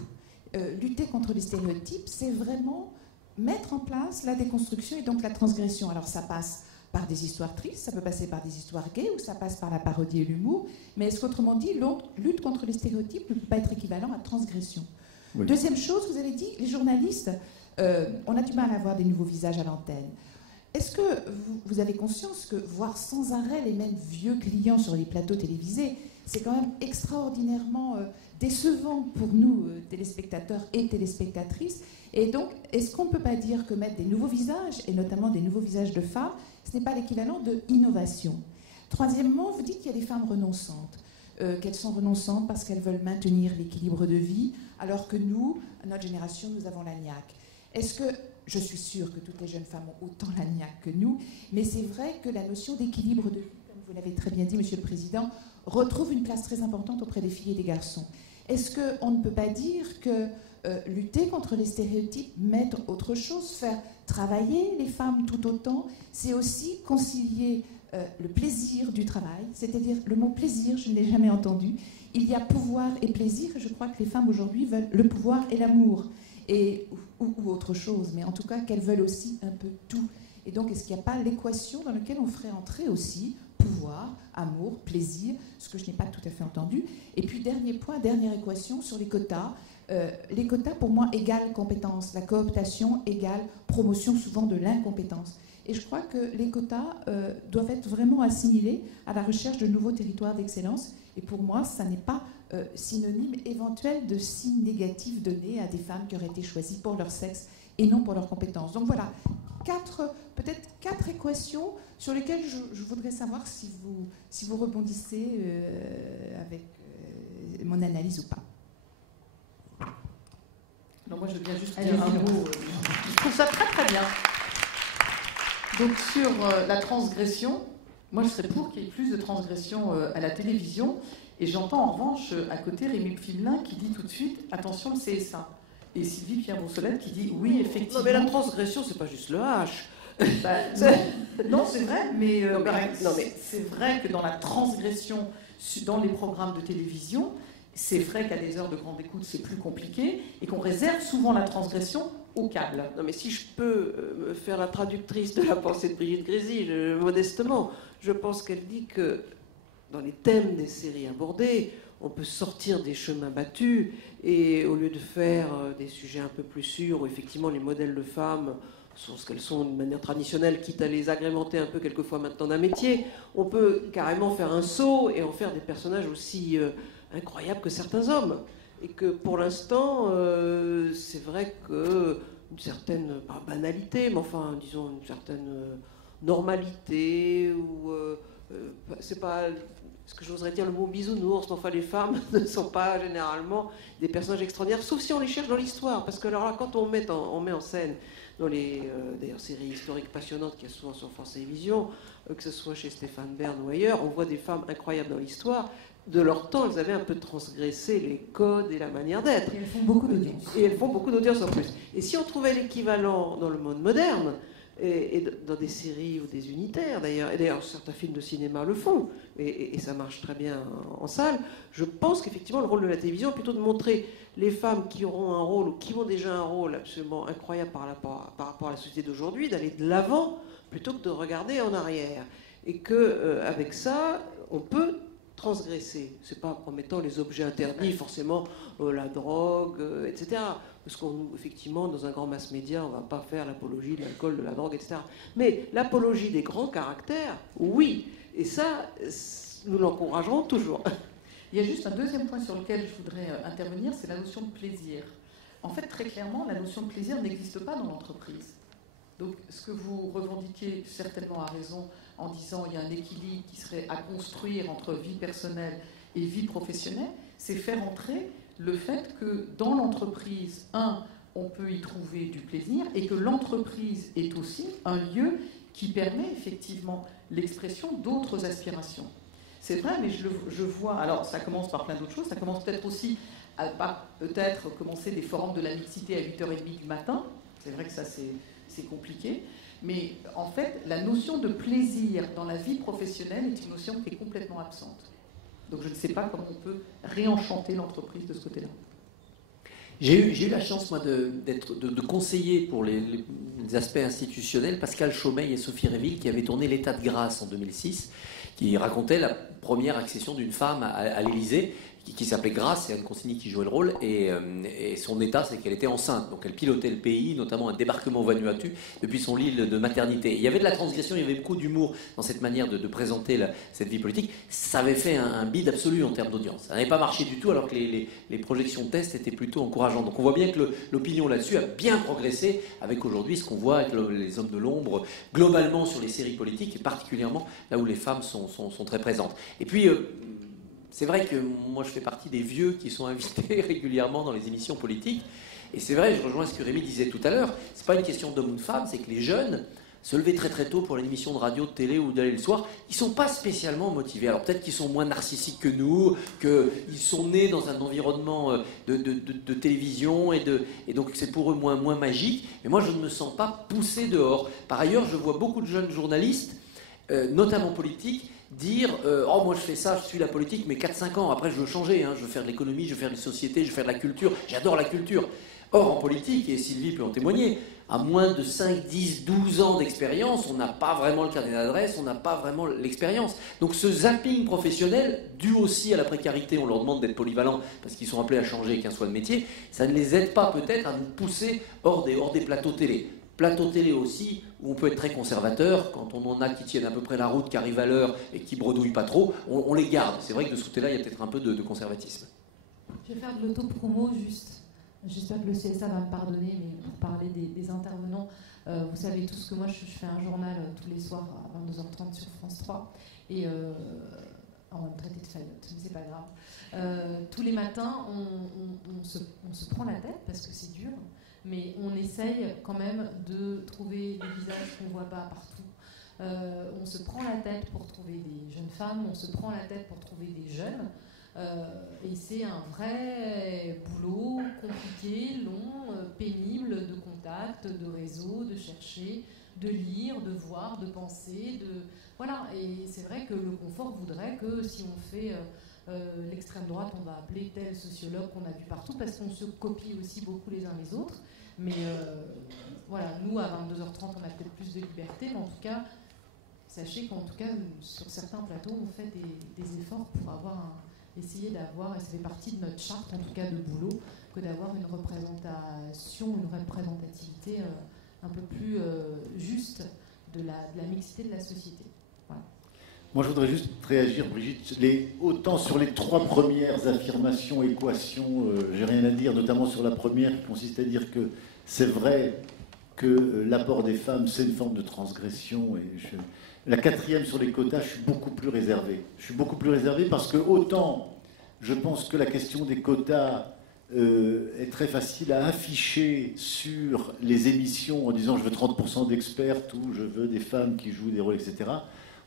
lutter contre les stéréotypes, c'est vraiment mettre en place la déconstruction et donc la transgression. Alors ça passe par des histoires tristes, ça peut passer par des histoires gays, ou ça passe par la parodie et l'humour, mais est-ce qu'autrement dit, lutte contre les stéréotypes ne peut pas être équivalent à transgression? Oui. Deuxième chose, vous avez dit, les journalistes, on a du mal à voir des nouveaux visages à l'antenne. Est-ce que vous avez conscience que voir sans arrêt les mêmes vieux clients sur les plateaux télévisés, c'est quand même extraordinairement décevant pour nous, téléspectateurs et téléspectatrices? Et donc, est-ce qu'on ne peut pas dire que mettre des nouveaux visages, et notamment des nouveaux visages de femmes, ce n'est pas l'équivalent de innovation? Troisièmement, vous dites qu'il y a des femmes renonçantes, qu'elles sont renonçantes parce qu'elles veulent maintenir l'équilibre de vie, alors que nous, à notre génération, nous avons la niaque. Est-ce que, je suis sûre que toutes les jeunes femmes ont autant la niaque que nous, mais c'est vrai que la notion d'équilibre de vie, comme vous l'avez très bien dit, Monsieur le Président, retrouve une place très importante auprès des filles et des garçons. Est-ce qu'on ne peut pas dire que lutter contre les stéréotypes, mettre autre chose, faire travailler les femmes tout autant, c'est aussi concilier le plaisir du travail, c'est-à-dire le mot plaisir, je ne l'ai jamais entendu. Il y a pouvoir et plaisir, et je crois que les femmes aujourd'hui veulent le pouvoir et l'amour, ou autre chose, mais en tout cas qu'elles veulent aussi un peu tout. Et donc, est-ce qu'il n'y a pas l'équation dans laquelle on ferait entrer aussi pouvoir, amour, plaisir, ce que je n'ai pas tout à fait entendu. Et puis, dernier point, dernière équation sur les quotas. Les quotas, pour moi, égale compétence. La cooptation égale promotion souvent de l'incompétence. Et je crois que les quotas doivent être vraiment assimilés à la recherche de nouveaux territoires d'excellence. Et pour moi, ça n'est pas synonyme éventuel de signes négatifs donnés à des femmes qui auraient été choisies pour leur sexe et non pour leurs compétences. Donc voilà, peut-être quatre équations sur lesquelles je voudrais savoir si vous rebondissez avec mon analyse ou pas. Non, moi, je viens juste dire un mot. Je trouve ça très très bien. Donc sur la transgression, moi je serais pour qu'il y ait plus de transgression à la télévision. Et j'entends en revanche à côté Rémi Pfimelin qui dit tout de suite « Attention, le CSA ». Et Sylvie Pierre-Boursolette qui dit « Oui, effectivement ». Non, mais la transgression, c'est pas juste le H. Non, c'est vrai, mais c'est vrai que dans la transgression, dans les programmes de télévision, c'est vrai qu'à des heures de grande écoute, c'est plus compliqué et qu'on réserve souvent la transgression au câble. Non, mais si je peux me faire la traductrice de la pensée de Brigitte Grésy, modestement, je pense qu'elle dit que dans les thèmes des séries abordées, on peut sortir des chemins battus et au lieu de faire des sujets un peu plus sûrs où effectivement les modèles de femmes sont ce qu'elles sont d'une manière traditionnelle, quitte à les agrémenter un peu quelquefois maintenant d'un métier, on peut carrément faire un saut et en faire des personnages aussi incroyables que certains hommes. Et que pour l'instant, c'est vrai qu'une certaine, pas banalité, mais enfin, disons, une certaine normalité, ou c'est pas ce que j'oserais dire le mot bisounours, mais enfin, les femmes ne sont pas généralement des personnages extraordinaires, sauf si on les cherche dans l'histoire. Parce que alors là, quand on met en scène dans les d'ailleurs, séries historiques passionnantes qu'il y a souvent sur France Télévisions, que ce soit chez Stéphane Bern ou ailleurs, on voit des femmes incroyables dans l'histoire. De leur temps, elles avaient un peu transgressé les codes et la manière d'être. Et elles font beaucoup d'audience. Et elles font beaucoup d'audience en plus. Et si on trouvait l'équivalent dans le monde moderne, et dans des séries ou des unitaires d'ailleurs, et d'ailleurs certains films de cinéma le font, et ça marche très bien en salle, je pense qu'effectivement le rôle de la télévision est plutôt de montrer les femmes qui auront un rôle, ou qui ont déjà un rôle absolument incroyable par rapport à la société d'aujourd'hui, d'aller de l'avant plutôt que de regarder en arrière. Et qu'avec ça, on peut transgresser. C'est pas en mettant les objets interdits, forcément la drogue, etc. Parce qu'effectivement, dans un grand mass média, on va pas faire l'apologie de l'alcool, de la drogue, etc. Mais l'apologie des grands caractères, oui. Et ça, nous l'encouragerons toujours. Il y a juste un deuxième point sur lequel je voudrais intervenir, c'est la notion de plaisir. En fait, très clairement, la notion de plaisir n'existe pas dans l'entreprise. Donc, ce que vous revendiquez certainement à raison en disant qu'il y a un équilibre qui serait à construire entre vie personnelle et vie professionnelle, c'est faire entrer le fait que dans l'entreprise, on peut y trouver du plaisir et que l'entreprise est aussi un lieu qui permet effectivement l'expression d'autres aspirations. C'est vrai, mais je vois, alors ça commence par plein d'autres choses, ça commence peut-être aussi par commencer des forums de la mixité à 8h30 du matin, c'est vrai que ça c'est compliqué, mais en fait la notion de plaisir dans la vie professionnelle est une notion qui est complètement absente. Donc je ne sais pas comment on peut réenchanter l'entreprise de ce côté-là. J'ai eu la chance, moi, de conseiller pour les aspects institutionnels Pascal Chaumeil et Sophie Réville, qui avaient tourné L'État de grâce en 2006, qui racontait la première accession d'une femme à l'Élysée, qui s'appelait Grâce, c'est Anne Consigny qui jouait le rôle, et son état, c'est qu'elle était enceinte. Donc elle pilotait le pays, notamment un débarquement au Vanuatu, depuis son lit de maternité. Il y avait de la transgression, il y avait beaucoup d'humour dans cette manière de présenter cette vie politique. Ça avait fait un bide absolu en termes d'audience. Ça n'avait pas marché du tout, alors que les projections de tests étaient plutôt encourageantes. Donc on voit bien que l'opinion là-dessus a bien progressé, avec aujourd'hui ce qu'on voit avec les hommes de l'ombre, globalement sur les séries politiques, et particulièrement là où les femmes sont très présentes. Et puis... c'est vrai que moi je fais partie des vieux qui sont invités régulièrement dans les émissions politiques. Et c'est vrai, je rejoins ce que Rémi disait tout à l'heure, c'est pas une question d'homme ou de femme, c'est que les jeunes se lever très très tôt pour une émission de radio, de télé ou d'aller le soir, ils sont pas spécialement motivés. Alors peut-être qu'ils sont moins narcissiques que nous, qu'ils sont nés dans un environnement de télévision et donc c'est pour eux moins magique. Mais moi je ne me sens pas poussé dehors. Par ailleurs, je vois beaucoup de jeunes journalistes notamment politique, dire oh moi je fais ça, je suis la politique, mais 4-5 ans, après je veux changer, hein, je veux faire de l'économie, je veux faire des sociétés, je veux faire de la culture, j'adore la culture. Or en politique, et Sylvie peut en témoigner, à moins de 5, 10, 12 ans d'expérience, on n'a pas vraiment le carnet d'adresse, on n'a pas vraiment l'expérience. Donc ce zapping professionnel, dû aussi à la précarité, on leur demande d'être polyvalents parce qu'ils sont appelés à changer qu'un soit de métier, ça ne les aide pas peut-être à nous pousser hors des plateaux télé. Plateau télé aussi, où on peut être très conservateur, quand on en a qui tiennent à peu près la route, qui arrivent à l'heure et qui bredouillent pas trop, on les garde. C'est vrai que de ce côté-là, il y a peut-être un peu de conservatisme. Je vais faire de l'auto-promo juste. J'espère que le CSA va me pardonner, mais pour parler des intervenants, vous savez tous que moi je fais un journal tous les soirs à 22h30 sur France 3, et on va me traiter de faillotte, mais c'est pas grave. Tous les matins, on se prend la tête parce que c'est dur, mais on essaye quand même de trouver des visages qu'on ne voit pas partout. On se prend la tête pour trouver des jeunes femmes, on se prend la tête pour trouver des jeunes. Et c'est un vrai boulot compliqué, long, pénible, de contact, de réseau, de chercher, de lire, de voir, de penser, voilà. Et c'est vrai que le confort voudrait que si on fait l'extrême droite, on va appeler tel sociologue qu'on a vu partout, parce qu'on se copie aussi beaucoup les uns les autres. Mais voilà, nous à 22h30, on a peut-être plus de liberté, mais en tout cas, sachez qu'en tout cas, sur certains plateaux, on fait des efforts pour essayer d'avoir, et ça fait partie de notre charte en tout cas de boulot, que d'avoir une représentation, une représentativité un peu plus juste de la mixité de la société. Voilà. Moi je voudrais juste réagir, Brigitte, autant sur les 3 premières affirmations, équations, j'ai rien à dire, notamment sur la première qui consiste à dire que c'est vrai que l'apport des femmes c'est une forme de transgression, et la 4e sur les quotas, je suis beaucoup plus réservé. Je suis beaucoup plus réservé parce que autant je pense que la question des quotas est très facile à afficher sur les émissions en disant je veux 30% d'expertes ou je veux des femmes qui jouent des rôles, etc.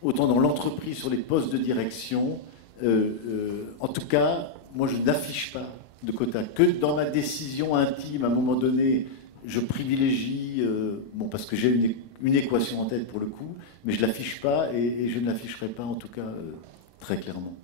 Autant dans l'entreprise, sur les postes de direction, en tout cas, moi je n'affiche pas de quotas. Que dans ma décision intime, à un moment donné, je privilégie, parce que j'ai une équation en tête pour le coup, mais je ne l'affiche pas et je ne l'afficherai pas en tout cas très clairement.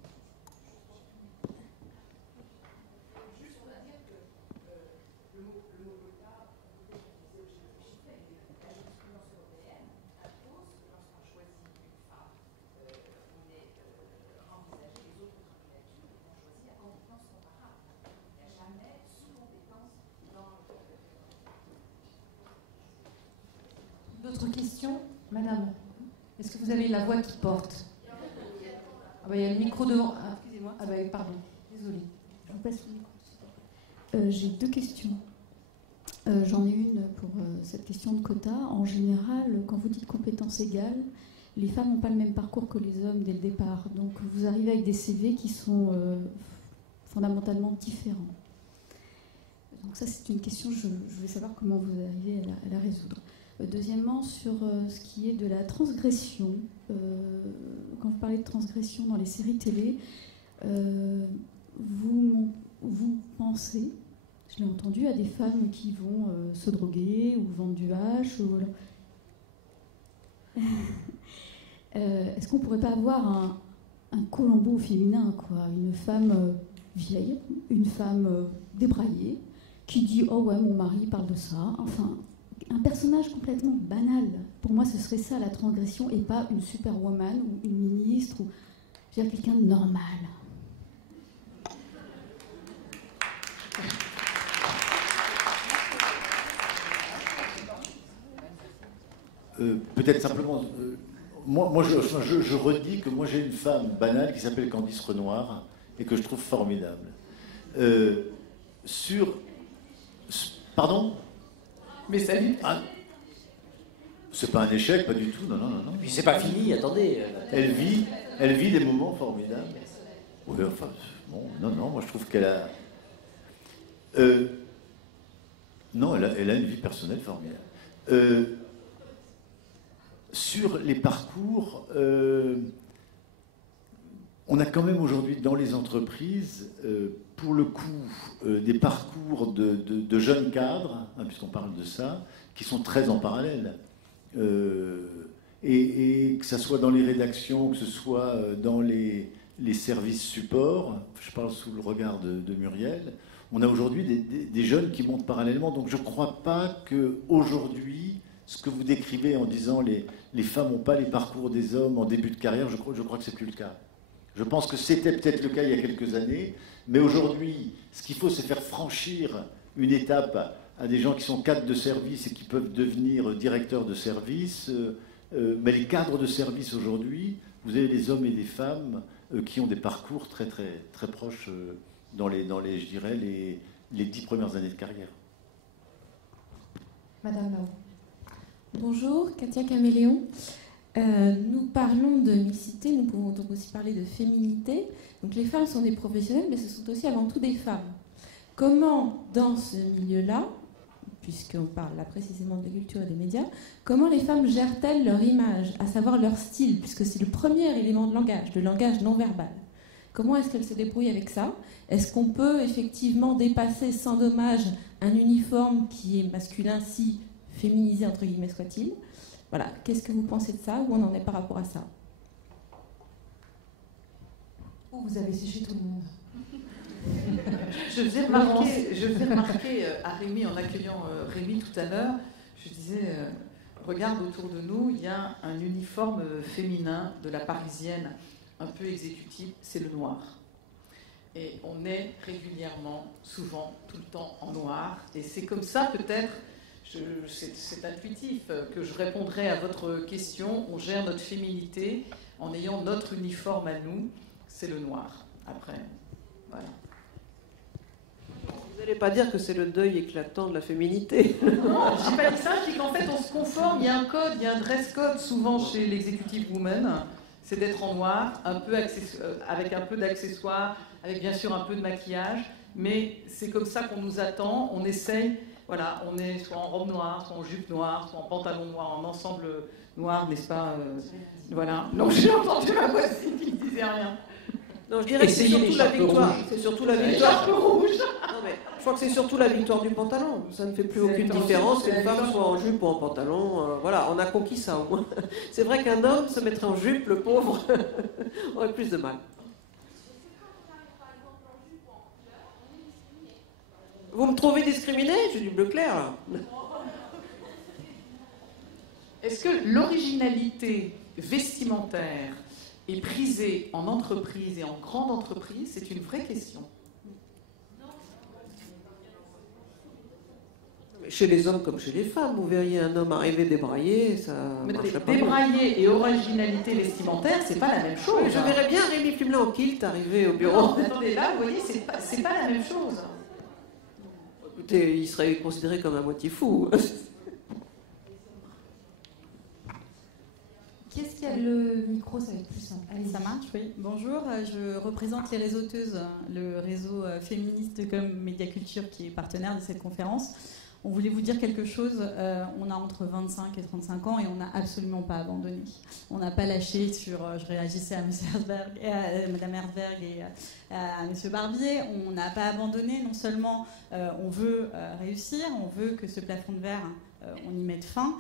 D'autres questions, madame? Est-ce que vous avez la voix qui porte? Ah bah, il y a le micro devant. Ah, excusez-moi. Ah bah, pardon, désolée. Je vous passe le micro. J'ai 2 questions. J'en ai une pour cette question de quota. En général, quand vous dites compétences égales, les femmes n'ont pas le même parcours que les hommes dès le départ. Donc vous arrivez avec des CV qui sont fondamentalement différents. Donc ça, c'est une question, je voulais savoir comment vous arrivez à la résoudre. Deuxièmement, sur ce qui est de la transgression, quand vous parlez de transgression dans les séries télé, vous pensez, je l'ai entendu, à des femmes qui vont se droguer ou vendre du hache. Est-ce qu'on ne pourrait pas avoir un Colombo féminin, quoi, une femme vieille, une femme débraillée, qui dit « Oh ouais, mon mari parle de ça », enfin... Un personnage complètement banal. Pour moi, ce serait ça la transgression et pas une superwoman ou une ministre ou je veux dire, quelqu'un de normal. Peut-être simplement, moi je redis que moi j'ai une femme banale qui s'appelle Candice Renoir et que je trouve formidable. Pardon ? Mais salut. Ah, c'est pas un échec, pas du tout, non. Puis c'est pas fini, attendez. Elle vit des moments formidables. Oui, enfin, bon, non, moi je trouve qu'elle a... non, elle a une vie personnelle formidable. Sur les parcours, on a quand même aujourd'hui dans les entreprises, pour le coup, des parcours de jeunes cadres, hein, puisqu'on parle de ça, qui sont très en parallèle. et que ce soit dans les rédactions, que ce soit dans les services supports, je parle sous le regard de Muriel, on a aujourd'hui des jeunes qui montent parallèlement. Donc je ne crois pas qu'aujourd'hui, ce que vous décrivez en disant les femmes n'ont pas les parcours des hommes en début de carrière, je crois que ce n'est plus le cas. Je pense que c'était peut-être le cas il y a quelques années, mais aujourd'hui, ce qu'il faut, c'est faire franchir une étape à des gens qui sont cadres de service et qui peuvent devenir directeurs de service. Mais les cadres de service aujourd'hui, vous avez des hommes et des femmes qui ont des parcours très, très, très proches dans les, je dirais, les 10 premières années de carrière. Madame Lao. Bonjour, Katia Caméléon. Nous parlons de mixité, nous pouvons donc aussi parler de féminité. Donc les femmes sont des professionnelles, mais ce sont aussi avant tout des femmes. Comment, dans ce milieu-là, puisqu'on parle là précisément de la culture et des médias, comment les femmes gèrent-elles leur image, à savoir leur style, puisque c'est le premier élément de langage, le langage non-verbal. Comment est-ce qu'elles se débrouillent avec ça? Est-ce qu'on peut effectivement dépasser sans dommage un uniforme qui est masculin, si féminisé entre guillemets soit-il? Voilà, qu'est-ce que vous pensez de ça? Où on en est par rapport à ça? Vous avez séché tout le monde. Je faisais remarquer à Rémi, en accueillant Rémi tout à l'heure, je disais, regarde autour de nous, il y a un uniforme féminin de la parisienne, un peu exécutif, c'est le noir. Et on est régulièrement, souvent, tout le temps en noir. Et c'est comme ça, peut-être, c'est intuitif, que je répondrai à votre question. On gère notre féminité en ayant notre uniforme à nous, c'est le noir. Après, voilà. Vous n'allez pas dire que c'est le deuil éclatant de la féminité. Non, je n'ai pas dit ça, je dis qu'en fait on se conforme, il y a un code, il y a un dress code souvent chez l'executive woman, c'est d'être en noir, avec un peu d'accessoires, avec bien sûr un peu de maquillage, mais c'est comme ça qu'on nous attend, on essaye, voilà, on est soit en robe noire, soit en jupe noire, soit en pantalon noir, en ensemble noir, n'est-ce pas voilà. Donc j'ai entendu ma voisine qui ne disait rien. Non, je dirais que c'est surtout la victoire. C'est surtout la victoire. Rouge. Non, mais je crois que c'est surtout la victoire du pantalon. Ça ne fait plus aucune différence qu'une femme soit en jupe ou en pantalon. Voilà, on a conquis ça au moins. C'est vrai qu'un homme se mettrait en jupe, le pauvre, aurait plus de mal. Vous me trouvez discriminée? J'ai du bleu clair là. Est-ce que l'originalité vestimentaire est prisée en entreprise et en grande entreprise? C'est une vraie question. Chez les hommes comme chez les femmes, vous verriez un homme arriver débraillé, ça marcherait pas. Débraillé et originalité vestimentaire, c'est pas la même chose. Oui, je verrais bien Rémi Plumelin en kilt arriver au bureau. Non, attendez, là, vous voyez, c'est pas la même chose. Écoutez, il serait considéré comme un moitié fou. Qui est-ce qui a le micro? Ça va être plus simple. Allez, ça marche, oui. Bonjour, je représente les réseauteuses, le réseau féministe comme Médiaculture qui est partenaire de cette conférence. On voulait vous dire quelque chose, on a entre 25 et 35 ans et on n'a absolument pas abandonné. On n'a pas lâché sur, je réagissais à Mme Herzberg et à M. Barbier, on n'a pas abandonné, non seulement on veut réussir, on veut que ce plafond de verre, on y mette fin.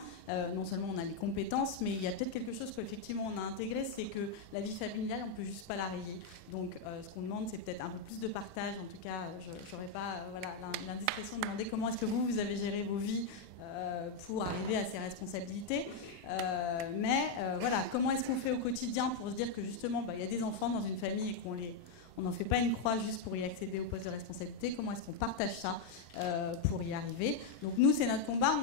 Non seulement on a les compétences, mais il y a peut-être quelque chose qu'effectivement on a intégré, c'est que la vie familiale, on ne peut juste pas la rayer. Donc ce qu'on demande, c'est peut-être un peu plus de partage. En tout cas, je n'aurais pas l'indiscrétion de demander comment est-ce que vous avez géré vos vies pour arriver à ces responsabilités. Mais voilà, comment est-ce qu'on fait au quotidien pour se dire que justement, il y a des enfants dans une famille et on n'en fait pas une croix juste pour y accéder au poste de responsabilité. Comment est-ce qu'on partage ça pour y arriver? Donc nous, c'est notre combat.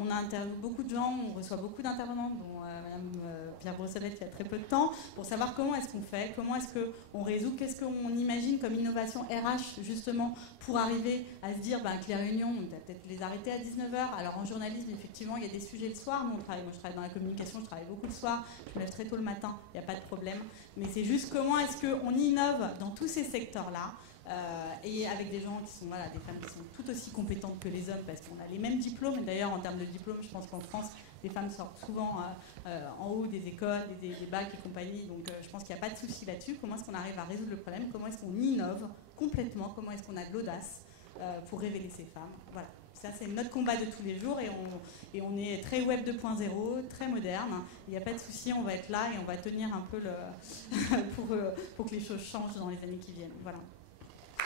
On a interviewé beaucoup de gens, on reçoit beaucoup d'intervenants, dont Mme Pierre Brossolette il y a très peu de temps, pour savoir comment est-ce qu'on fait, comment est-ce qu'on résout, qu'est-ce qu'on imagine comme innovation RH, justement, pour arriver à se dire que les réunions, on va peut-être les arrêter à 19h. Alors en journalisme, effectivement, il y a des sujets le soir. Moi, je travaille dans la communication, je travaille beaucoup le soir, je me lève très tôt le matin, il n'y a pas de problème. Mais c'est juste comment est-ce qu'on innove dans tous ces secteurs-là, et avec des gens qui sont, des femmes qui sont tout aussi compétentes que les hommes, parce qu'on a les mêmes diplômes. Et d'ailleurs, en termes de diplômes, je pense qu'en France, les femmes sortent souvent en haut des écoles, des bacs et compagnie. Donc je pense qu'il n'y a pas de souci là-dessus. Comment est-ce qu'on arrive à résoudre le problème? Comment est-ce qu'on innove complètement? Comment est-ce qu'on a de l'audace pour révéler ces femmes. Voilà. Ça, c'est notre combat de tous les jours et on est très web 2.0, très moderne. Il n'y a pas de souci, on va être là et on va tenir un peu pour que les choses changent dans les années qui viennent. Voilà.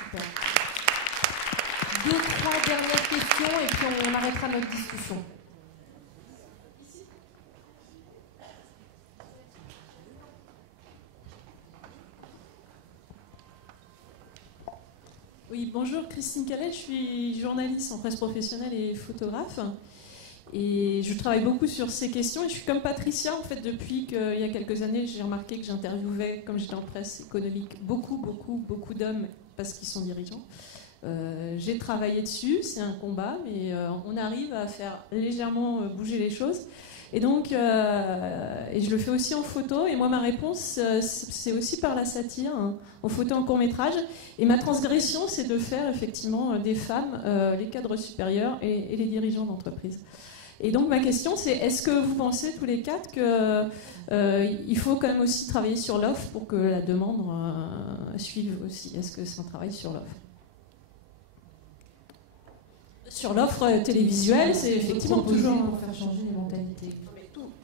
Super. 2-3 dernières questions et puis on arrêtera notre discussion. Oui, bonjour, Christine Calais, je suis journaliste en presse professionnelle et photographe. Et je travaille beaucoup sur ces questions. Et je suis comme Patricia, en fait, depuis qu'il y a quelques années, j'ai remarqué que j'interviewais, comme j'étais en presse économique, beaucoup d'hommes parce qu'ils sont dirigeants. J'ai travaillé dessus, c'est un combat, mais on arrive à faire légèrement bouger les choses. Et donc, et je le fais aussi en photo. Et moi, ma réponse, c'est aussi par la satire, hein, en photo, en court-métrage. Et ma transgression, c'est de faire effectivement des femmes, les cadres supérieurs et les dirigeants d'entreprise. Et donc, ma question, c'est est-ce que vous pensez tous les quatre qu'il faut quand même aussi travailler sur l'offre pour que la demande suive aussi? Est-ce que c'est un travail sur l'offre? Sur l'offre télévisuelle, c'est effectivement toujours pour faire changer les mentalités.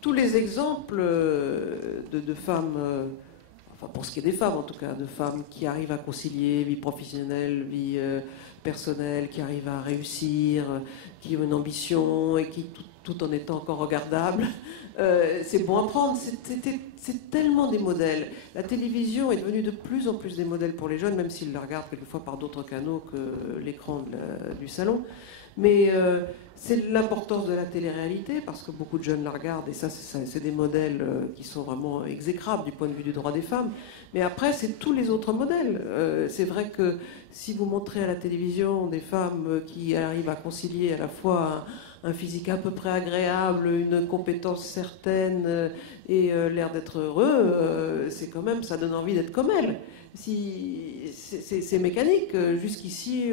Tous les exemples de femmes, enfin pour ce qui est des femmes en tout cas, de femmes qui arrivent à concilier vie professionnelle, vie personnelle, qui arrivent à réussir, qui ont une ambition et qui, tout en étant encore regardables, c'est bon à prendre. C'est tellement des modèles. La télévision est devenue de plus en plus des modèles pour les jeunes, même s'ils la regardent quelquefois par d'autres canaux que l'écran du salon. Mais c'est l'importance de la télé-réalité, parce que beaucoup de jeunes la regardent, et ça, c'est des modèles qui sont vraiment exécrables du point de vue du droit des femmes. Mais après, c'est tous les autres modèles. C'est vrai que si vous montrez à la télévision des femmes qui arrivent à concilier à la fois un physique à peu près agréable, une compétence certaine et l'air d'être heureux, c'est quand même, ça donne envie d'être comme elles. C'est mécanique. Jusqu'ici...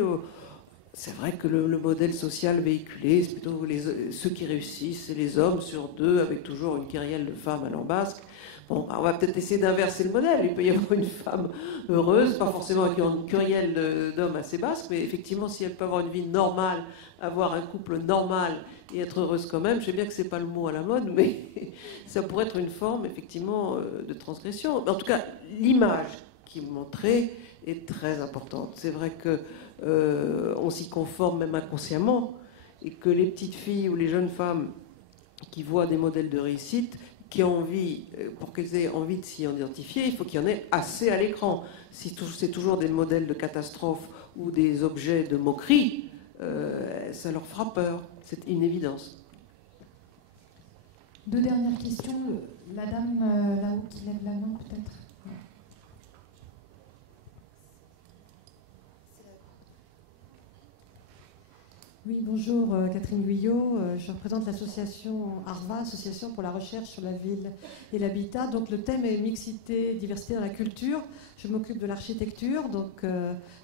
c'est vrai que le modèle social véhiculé, c'est plutôt ceux qui réussissent, c'est les hommes sur deux, avec toujours une kyrielle de femmes à leur basque. Bon, on va peut-être essayer d'inverser le modèle. Il peut y avoir une femme heureuse, pas forcément avec une kyrielle d'hommes assez basques, mais effectivement, si elle peut avoir une vie normale, avoir un couple normal et être heureuse quand même, je sais bien que c'est pas le mot à la mode, mais ça pourrait être une forme, effectivement, de transgression. En tout cas, l'image qui est montrée est très importante. C'est vrai que on s'y conforme même inconsciemment, et que les petites filles ou les jeunes femmes qui voient des modèles de réussite, qui ont envie, pour qu'elles aient envie de s'y identifier, il faut qu'il y en ait assez à l'écran. Si c'est toujours des modèles de catastrophe ou des objets de moquerie, ça leur fera peur. C'est une évidence. 2 dernières questions. La dame là-haut qui lève la main, peut-être. Oui, bonjour, Catherine Guyot. Je représente l'association ARVA, Association pour la recherche sur la ville et l'habitat. Donc le thème est mixité, diversité dans la culture. Je m'occupe de l'architecture, donc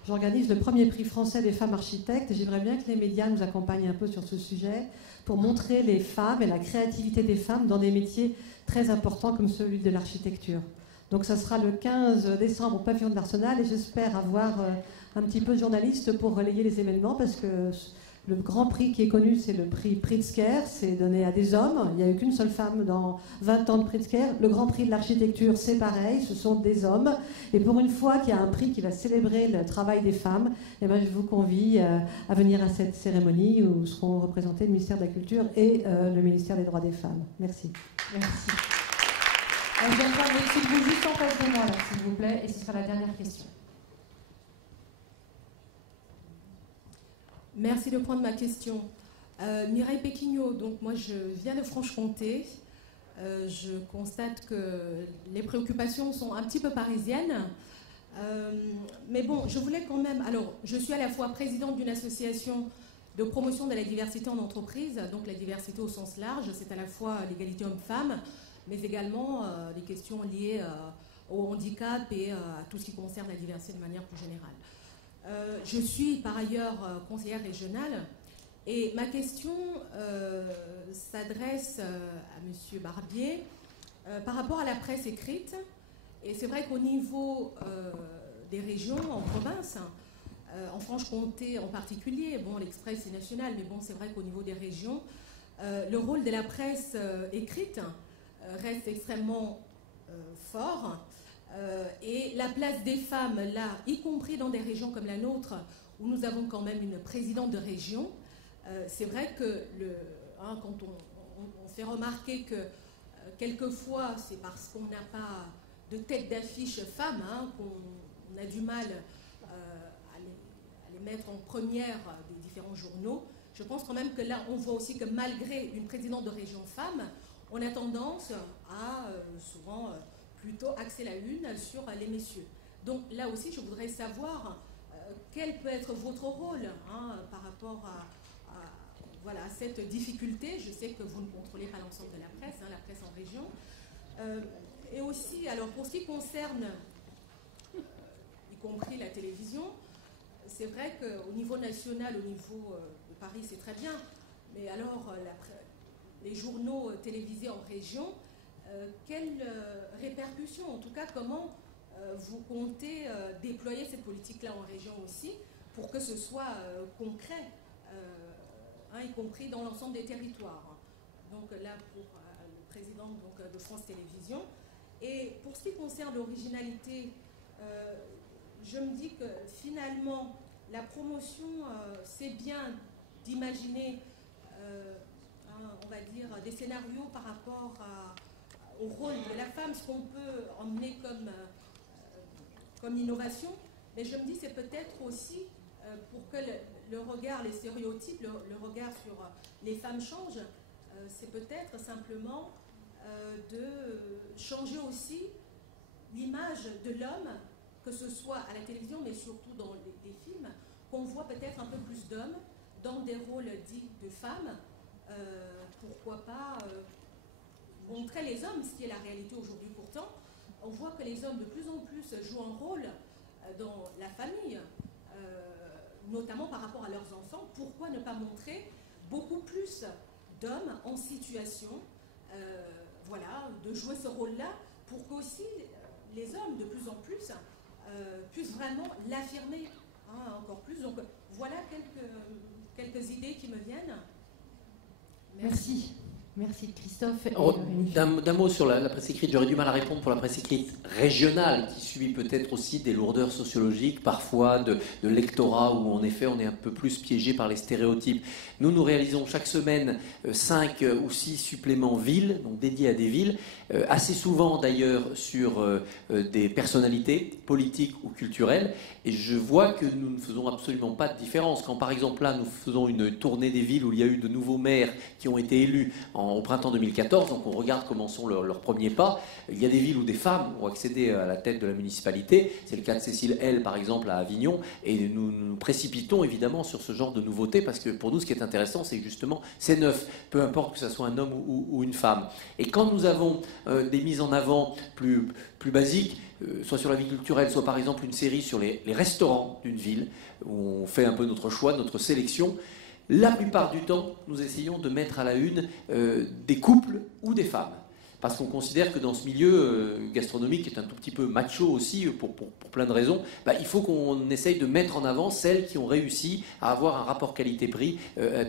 j'organise le premier prix français des femmes architectes. J'aimerais bien que les médias nous accompagnent un peu sur ce sujet pour montrer les femmes et la créativité des femmes dans des métiers très importants comme celui de l'architecture. Donc ça sera le 15 décembre au pavillon de l'Arsenal et j'espère avoir un petit peu de journalistes pour relayer les événements parce que le grand prix qui est connu, c'est le prix Pritzker, c'est donné à des hommes. Il n'y a eu qu'une seule femme dans 20 ans de Pritzker. Le grand prix de l'architecture, c'est pareil, ce sont des hommes. Et pour une fois qu'il y a un prix qui va célébrer le travail des femmes, eh bien, je vous convie à venir à cette cérémonie où seront représentés le ministère de la Culture et le ministère des Droits des Femmes. Merci. Merci. Jeune femme, mettez-vous juste en face de moi, là, s'il vous plaît, et ce sera la dernière question. Merci de prendre ma question. Mireille Péquignot, donc moi je viens de Franche-Comté. Je constate que les préoccupations sont un petit peu parisiennes. Mais bon, je voulais quand même... Alors, je suis à la fois présidente d'une association de promotion de la diversité en entreprise, donc la diversité au sens large, c'est à la fois l'égalité homme-femme, mais également les questions liées au handicap et à tout ce qui concerne la diversité de manière plus générale. Je suis par ailleurs conseillère régionale et ma question s'adresse à M. Barbier par rapport à la presse écrite. Et c'est vrai qu'au niveau des régions, en province, En Franche-Comté en particulier, bon, l'Express est national, mais bon, c'est vrai qu'au niveau des régions, le rôle de la presse écrite reste extrêmement fort. Et la place des femmes, là, y compris dans des régions comme la nôtre, où nous avons quand même une présidente de région, c'est vrai que quand on fait remarquer que quelquefois, c'est parce qu'on n'a pas de tête d'affiche femme qu'on a du mal à les mettre en première des différents journaux. Je pense quand même que là, on voit aussi que malgré une présidente de région femme, on a tendance à souvent plutôt axer la une sur les messieurs. Donc là aussi, je voudrais savoir quel peut être votre rôle par rapport à cette difficulté. Je sais que vous ne contrôlez pas l'ensemble de la presse en région. Et aussi, alors pour ce qui concerne, y compris la télévision, c'est vrai qu'au niveau national, au niveau de Paris, c'est très bien, mais alors les journaux télévisés en région, quelles répercussions, en tout cas, comment vous comptez déployer cette politique-là en région aussi, pour que ce soit concret, y compris dans l'ensemble des territoires. Donc là, pour le président de France Télévisions. Et pour ce qui concerne l'originalité, je me dis que finalement, la promotion, c'est bien d'imaginer, on va dire, des scénarios par rapport au rôle de la femme, ce qu'on peut emmener comme innovation. Mais je me dis, c'est peut-être aussi pour que le regard, les stéréotypes, le regard sur les femmes change, c'est peut-être simplement de changer aussi l'image de l'homme, que ce soit à la télévision, mais surtout dans les films, qu'on voit peut-être un peu plus d'hommes dans des rôles dits de femmes. Pourquoi pas montrer les hommes, ce qui est la réalité aujourd'hui pourtant. On voit que les hommes de plus en plus jouent un rôle dans la famille, notamment par rapport à leurs enfants. Pourquoi ne pas montrer beaucoup plus d'hommes en situation de jouer ce rôle-là, pour qu'aussi les hommes de plus en plus puissent vraiment l'affirmer encore plus. Donc voilà quelques idées qui me viennent. Merci. Merci Christophe. D'un mot sur la presse écrite, j'aurais du mal à répondre pour la presse écrite régionale, qui subit peut-être aussi des lourdeurs sociologiques, parfois de lectorat, où en effet on est un peu plus piégé par les stéréotypes. Nous réalisons chaque semaine 5 ou 6 suppléments villes, donc dédiés à des villes, assez souvent d'ailleurs sur des personnalités politiques ou culturelles, et je vois que nous ne faisons absolument pas de différence. Quand par exemple là nous faisons une tournée des villes où il y a eu de nouveaux maires qui ont été élus au printemps 2014, donc on regarde comment sont leurs premiers pas. Il y a des villes où des femmes ont accédé à la tête de la municipalité, c'est le cas de Cécile L par exemple à Avignon, et nous nous précipitons évidemment sur ce genre de nouveautés, parce que pour nous ce qui est intéressant c'est que justement c'est neuf, peu importe que ce soit un homme ou une femme. Et quand nous avons des mises en avant plus basiques, soit sur la vie culturelle, soit par exemple une série sur les restaurants d'une ville, où on fait un peu notre choix, notre sélection, la plupart du temps, nous essayons de mettre à la une des couples ou des femmes. Parce qu'on considère que dans ce milieu gastronomique, qui est un tout petit peu macho aussi, pour plein de raisons, il faut qu'on essaye de mettre en avant celles qui ont réussi à avoir un rapport qualité-prix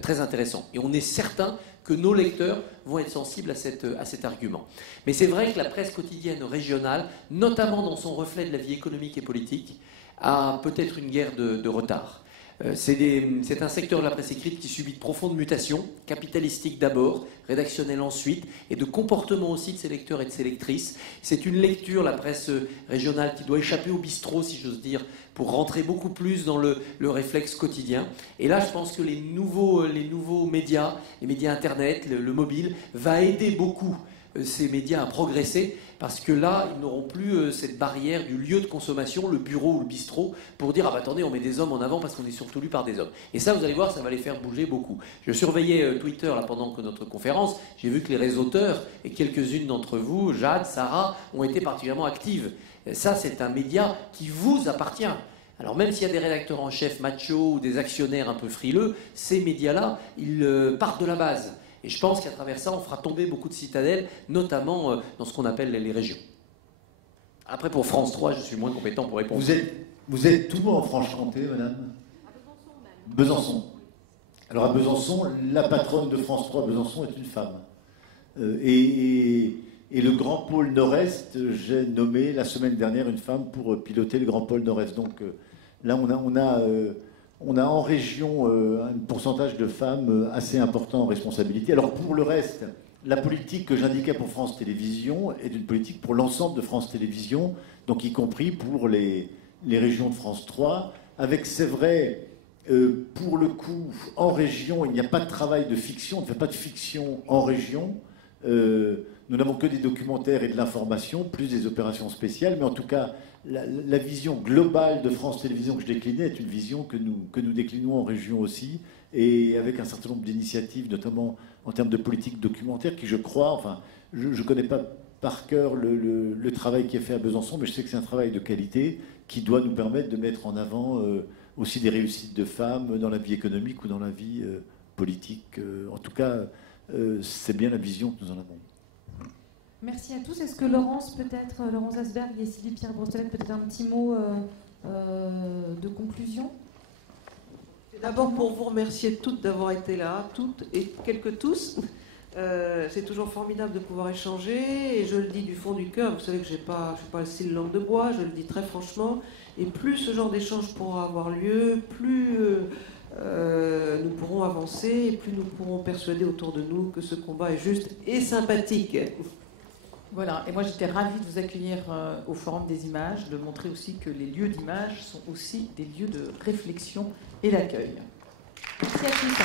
très intéressant. Et on est certain que nos lecteurs vont être sensibles à cet argument. Mais c'est vrai que la presse quotidienne régionale, notamment dans son reflet de la vie économique et politique, a peut-être une guerre de retard. C'est un secteur de la presse écrite qui subit de profondes mutations, capitalistiques d'abord, rédactionnelles ensuite, et de comportement aussi de ses lecteurs et de ses lectrices. C'est une lecture, la presse régionale, qui doit échapper au bistrot, si j'ose dire, pour rentrer beaucoup plus dans le réflexe quotidien. Et là, je pense que les nouveaux médias, les médias Internet, le mobile, va aider beaucoup ces médias à progresser, parce que là, ils n'auront plus cette barrière du lieu de consommation, le bureau ou le bistrot, pour dire « Ah bah attendez, on met des hommes en avant parce qu'on est surtout lu par des hommes ». Et ça, vous allez voir, ça va les faire bouger beaucoup. Je surveillais Twitter là, pendant que notre conférence, j'ai vu que les réseauteurs, et quelques-unes d'entre vous, Jade, Sarah, ont été particulièrement actives. Ça, c'est un média qui vous appartient. Alors même s'il y a des rédacteurs en chef machos ou des actionnaires un peu frileux, ces médias-là, ils partent de la base. Et je pense qu'à travers ça, on fera tomber beaucoup de citadelles, notamment dans ce qu'on appelle les régions. Après, pour France 3, je suis moins compétent pour répondre. Vous êtes où en Franche-Comté, madame? Besançon. Alors à Besançon, la patronne de France 3 Besançon est une femme. Et le Grand Pôle Nord-Est, j'ai nommé la semaine dernière une femme pour piloter le Grand Pôle Nord-Est. Donc là, on a en région un pourcentage de femmes assez important en responsabilité. Alors pour le reste, la politique que j'indiquais pour France Télévisions est une politique pour l'ensemble de France Télévisions, donc y compris pour les régions de France 3, avec, c'est vrai, pour le coup, en région, il n'y a pas de travail de fiction, on ne fait pas de fiction en région. Nous n'avons que des documentaires et de l'information, plus des opérations spéciales, mais en tout cas, la vision globale de France Télévisions que je déclinais est une vision que nous déclinons en région aussi, et avec un certain nombre d'initiatives, notamment en termes de politique documentaire, qui je crois, enfin, je ne connais pas par cœur le travail qui est fait à Besançon, mais je sais que c'est un travail de qualité qui doit nous permettre de mettre en avant aussi des réussites de femmes dans la vie économique ou dans la vie politique. En tout cas, c'est bien la vision que nous en avons. Merci à tous. Est-ce que Laurence Asberg et Sylvie Pierre Brossolette, peut-être un petit mot de conclusion? D'abord pour vous remercier toutes d'avoir été là, toutes et quelques tous. C'est toujours formidable de pouvoir échanger et je le dis du fond du cœur. Vous savez que je ne suis pas le style langue de bois, je le dis très franchement. Et plus ce genre d'échange pourra avoir lieu, plus nous pourrons avancer et plus nous pourrons persuader autour de nous que ce combat est juste et sympathique. Voilà, et moi j'étais ravie de vous accueillir au Forum des images, de montrer aussi que les lieux d'image sont aussi des lieux de réflexion et d'accueil. Merci à tous.